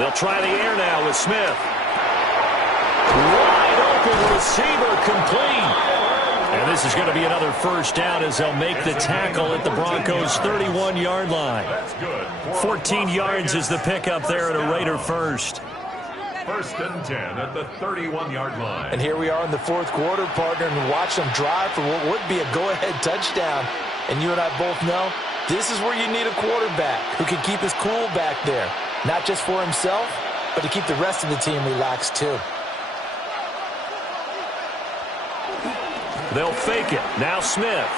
They'll try the air now with Smith. Wide open receiver complete. And this is going to be another first down as they'll make the tackle at the Broncos' 31-yard line. 14 yards is the pickup there at a Raider first. 1st and 10 at the 31-yard line. And here we are in the fourth quarter, partner, and watch them drive for what would be a go-ahead touchdown. And you and I both know this is where you need a quarterback who can keep his cool back there. Not just for himself, but to keep the rest of the team relaxed too. They'll fake it. Now Smith.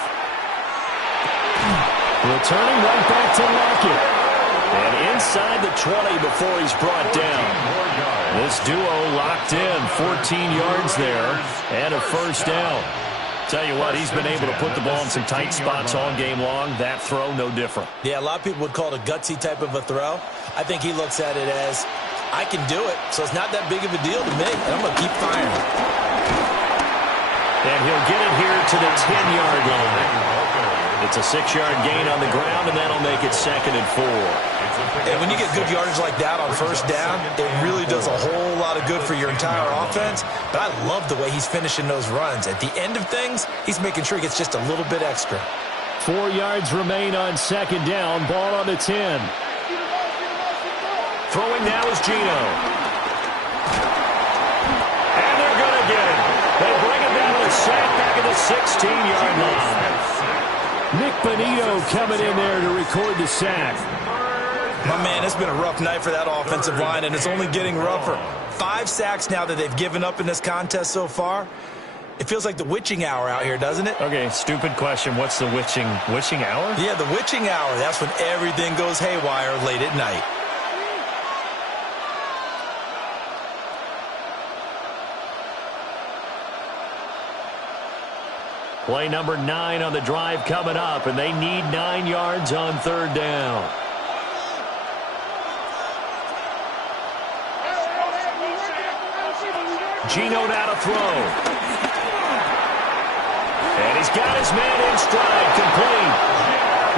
Returning right back to Lockett. And inside the 20 before he's brought down. This duo locked in. 14 yards there and a first down. Tell you what, he's been able to put the ball in some tight spots all game long. That throw, no different. Yeah, a lot of people would call it a gutsy type of a throw. I think he looks at it as, I can do it, so it's not that big of a deal to me, and I'm going to keep firing. And he'll get it here to the 10-yard line. It's a 6-yard gain on the ground, and that'll make it 2nd and 4. And when you get good yardage like that on first down, it really does a whole lot of good for your entire offense. But I love the way he's finishing those runs. At the end of things, he's making sure he gets just a little bit extra. 4 yards remain on 2nd down. Ball on the 10. Throwing now is Geno. And they're going to get him. They bring him down to the sack back at the 16-yard line. Nick Bonito coming in there to record the sack. My man, it's been a rough night for that offensive line, and it's only getting rougher. 5 sacks now that they've given up in this contest so far. It feels like the witching hour out here, doesn't it? Okay, stupid question. What's the witching hour? Yeah, the witching hour. That's when everything goes haywire late at night. Play number 9 on the drive coming up, and they need 9 yards on 3rd down. Geno now to throw. And he's got his man in stride, complete.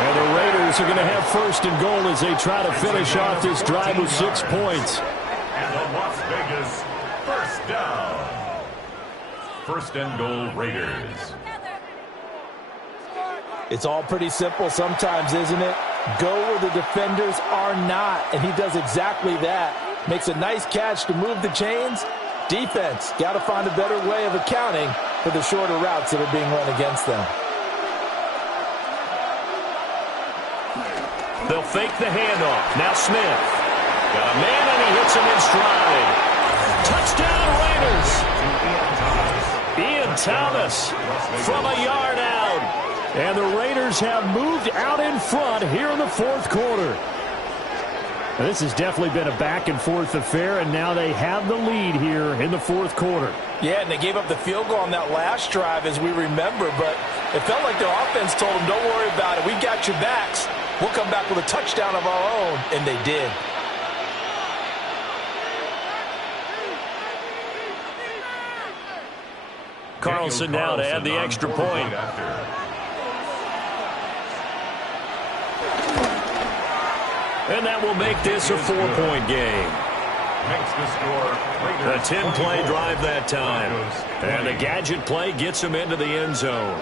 And the Raiders are going to have first and goal as they try to finish off this drive with 6 points. And the Las Vegas first down. First and goal, Raiders. It's all pretty simple sometimes, isn't it? Go where the defenders are not, and he does exactly that. Makes a nice catch to move the chains. Defense, got to find a better way of accounting for the shorter routes that are being run against them. They'll fake the handoff. Now Smith. Got a man, and he hits him in stride. Touchdown, Raiders. Ian Thomas from a yard out. And the Raiders have moved out in front here in the fourth quarter. This has definitely been a back-and-forth affair, and now they have the lead here in the fourth quarter. Yeah, and they gave up the field goal on that last drive, as we remember, but it felt like their offense told them, don't worry about it. We got your backs. We'll come back with a touchdown of our own, and they did. Carlson now to add the extra point. And that will make this a 4-point game. Makes the score. A 10-play drive that time. And the gadget play gets him into the end zone.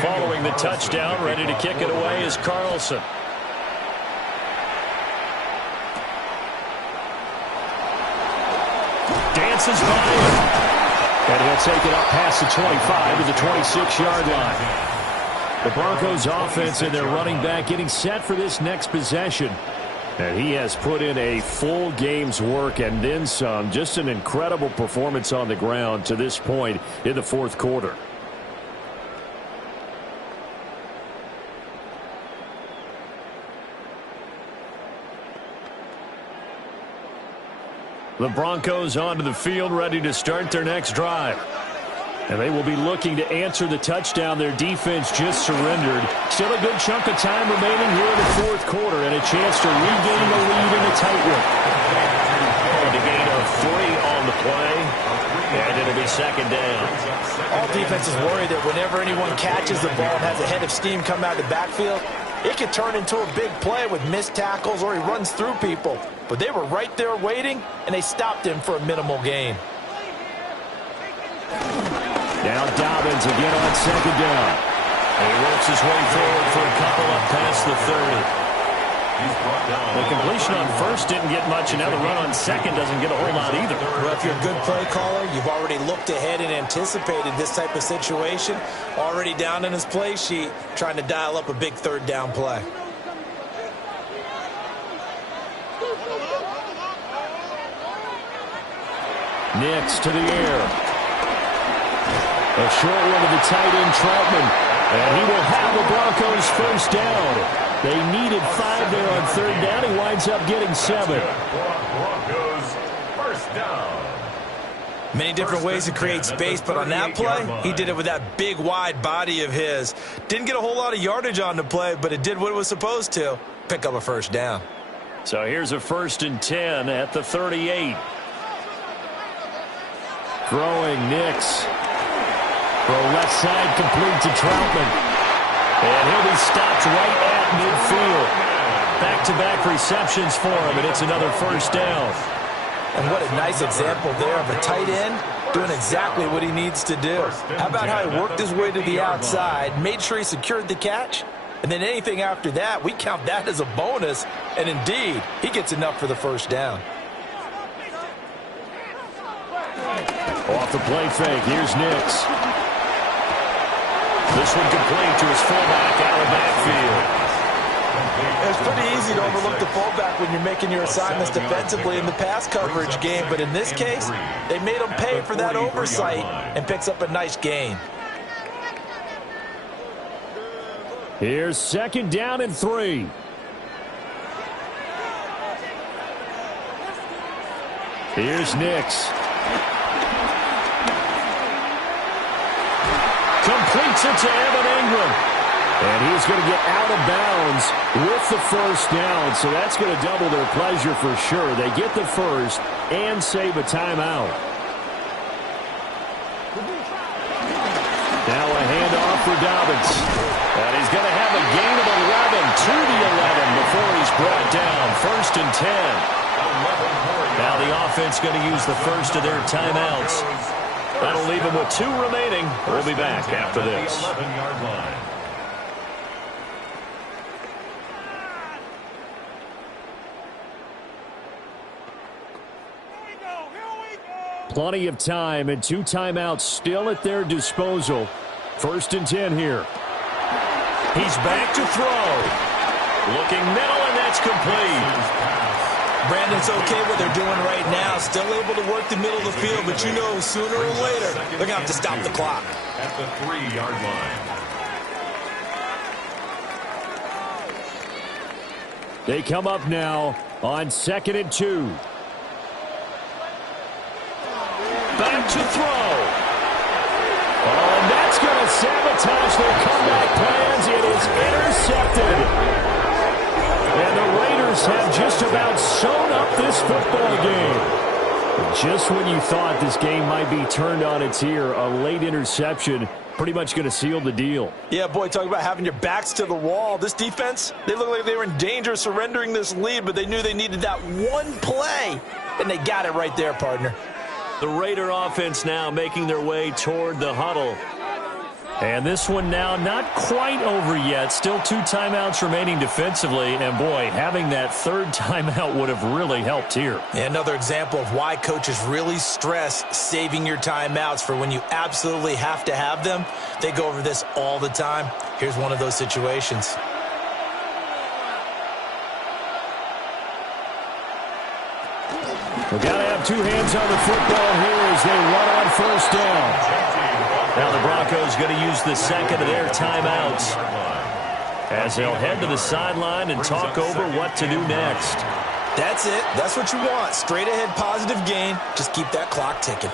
Following the touchdown, ready to kick it away is Carlson. Dances by him. And he'll take it up past the 25 to the 26-yard line. The Broncos offense and their running back getting set for this next possession. And he has put in a full game's work and then some. Just an incredible performance on the ground to this point in the fourth quarter. The Broncos onto the field, ready to start their next drive. And they will be looking to answer the touchdown their defense just surrendered. Still a good chunk of time remaining here in the fourth quarter and a chance to regain the lead in a tight one. And a gain of 3 on the play, and it'll be second down. All defenses worry that whenever anyone catches the ball and has a head of steam come out of the backfield, it could turn into a big play with missed tackles or he runs through people. But they were right there waiting, and they stopped him for a minimal gain. Now Dobbins again on second down. And he works his way forward for a couple up past the 30. The completion on first didn't get much, and now the run on second doesn't get a whole lot either. Well, if you're a good play caller, you've already looked ahead and anticipated this type of situation. Already down in his play sheet, trying to dial up a big third down play. Nix to the air. A short one to the tight end, Troutman. And he will have the Broncos first down. They needed 5 there on third down. He winds up getting 7. Broncos first down. Many different ways to create space, but on that play, he did it with that big, wide body of his. Didn't get a whole lot of yardage on the play, but it did what it was supposed to, pick up a first down. So here's a 1st and 10 at the 38. Throwing Nix. Throw left side complete to Troutman. And he'll be stopped right at midfield. Back-to-back receptions for him, and it's another first down. And what a nice example there of a tight end doing exactly what he needs to do. How about how he worked his way to the outside, made sure he secured the catch, and then anything after that, we count that as a bonus. And indeed, he gets enough for the first down. Off the play fake, here's Nix. This one complete to his fullback out of backfield. It's pretty easy to overlook the fullback when you're making your assignments defensively in the pass coverage game, but in this case, they made him pay for that oversight and picks up a nice gain. Here's 2nd down and 3. Here's Nix. Completes it to Evan Ingram. And he's going to get out of bounds with the 1st down. So that's going to double their pleasure for sure. They get the 1st and save a timeout. Now a handoff for Dobbins. And he's going to have a gain of 11 to the 11 before he's brought down. 1st and 10. Now the offense going to use the 1st of their timeouts. That'll leave them with 2 remaining. We'll be back after this. 11-yard line. Plenty of time and 2 timeouts still at their disposal. 1st and 10 here. He's back to throw. Looking middle, and that's complete. Brandon's okay what they're doing right now. Still able to work the middle of the field, but you know sooner or later they're going to have to stop the clock. At the 3-yard line. They come up now on 2nd and 2. Back to throw. Oh, and that's going to sabotage their comeback plans. It is intercepted. And the Raiders have just about sewn up this football game. Just when you thought this game might be turned on its ear, a late interception pretty much going to seal the deal. Yeah, boy, talk about having your backs to the wall. This defense, they look like they were in danger of surrendering this lead, but they knew they needed that one play, and they got it right there, partner. The Raider offense now making their way toward the huddle. And this one now not quite over yet. Still 2 timeouts remaining defensively. And, boy, having that 3rd timeout would have really helped here. Yeah, another example of why coaches really stress saving your timeouts for when you absolutely have to have them. They go over this all the time. Here's one of those situations. We've got to have 2 hands on the football here as they run on 1st down. Now the Broncos going to use the 2nd of their timeouts as they'll head to the sideline and talk over what to do next. That's it. That's what you want. Straight ahead positive gain. Just keep that clock ticking.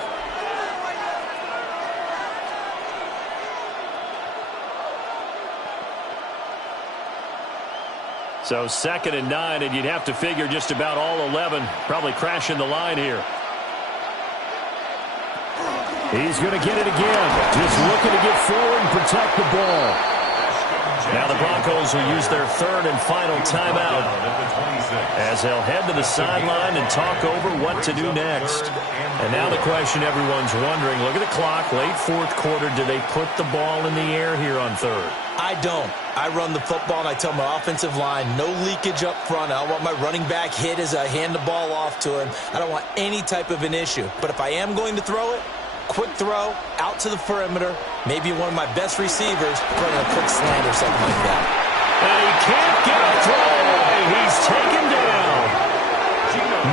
So 2nd and 9, and you'd have to figure just about all 11 probably crashing the line here. He's going to get it again. Just looking to get forward and protect the ball. Now the Broncos will use their 3rd and final timeout as they'll head to the sideline and talk over what to do next. And now the question everyone's wondering, look at the clock, late 4th quarter, do they put the ball in the air here on 3rd? I don't. I run the football, and I tell my offensive line, no leakage up front. I don't want my running back hit as I hand the ball off to him. I don't want any type of an issue. But if I am going to throw it, quick throw, out to the perimeter, maybe one of my best receivers running a quick slant or something like that. And he can't get a throw away. He's taken down.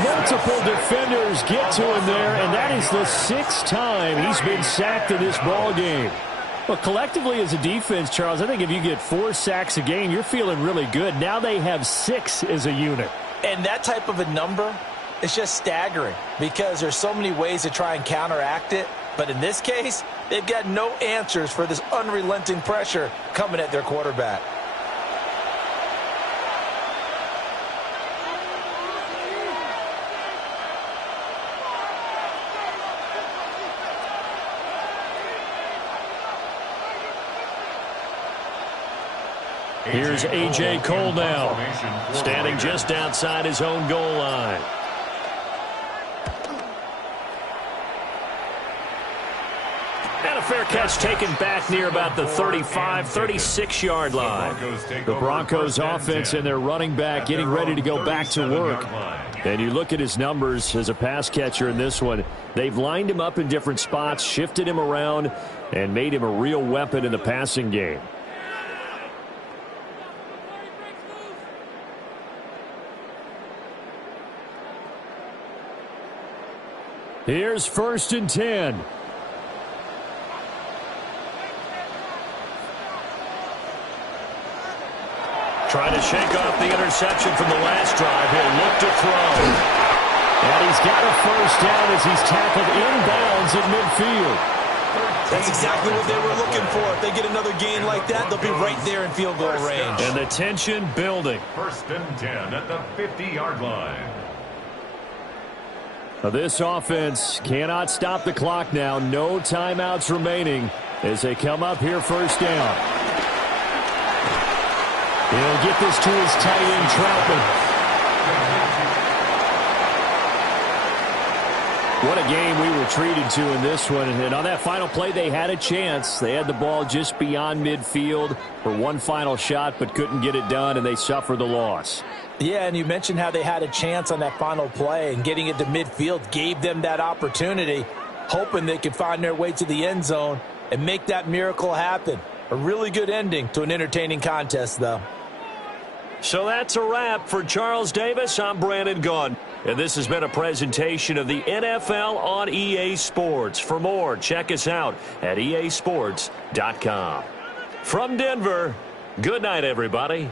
Multiple defenders get to him there, and that is the 6th time he's been sacked in this ball game. Well, collectively as a defense, Charles, I think if you get 4 sacks a game, you're feeling really good. Now they have 6 as a unit. And that type of a number is just staggering because there's so many ways to try and counteract it. But in this case, they've got no answers for this unrelenting pressure coming at their quarterback. Here's A.J. Cole now, standing just outside his own goal line. And a fair catch taken back near about the 35, 36-yard line. The Broncos offense and their running back getting ready to go back to work. And you look at his numbers as a pass catcher in this one. They've lined him up in different spots, shifted him around, and made him a real weapon in the passing game. Here's 1st and 10. shake off the interception from the last drive. He'll look to throw. And he's got a first down as he's tackled inbounds at midfield. That's exactly what they were looking for. If they get another gain like that, they'll be right there in field goal range. And the tension building. 1st and 10 at the 50-yard line. This offense cannot stop the clock now. No timeouts remaining as they come up here first down. He'll get this to his tight end, Troutman. What a game we were treated to in this one. And on that final play, they had a chance. They had the ball just beyond midfield for one final shot, but couldn't get it done, and they suffered the loss. Yeah, and you mentioned how they had a chance on that final play, and getting it to midfield gave them that opportunity, hoping they could find their way to the end zone and make that miracle happen. A really good ending to an entertaining contest, though. So that's a wrap for Charles Davis. I'm Brandon Gaudin. And this has been a presentation of the NFL on EA Sports. For more, check us out at easports.com. From Denver, good night, everybody.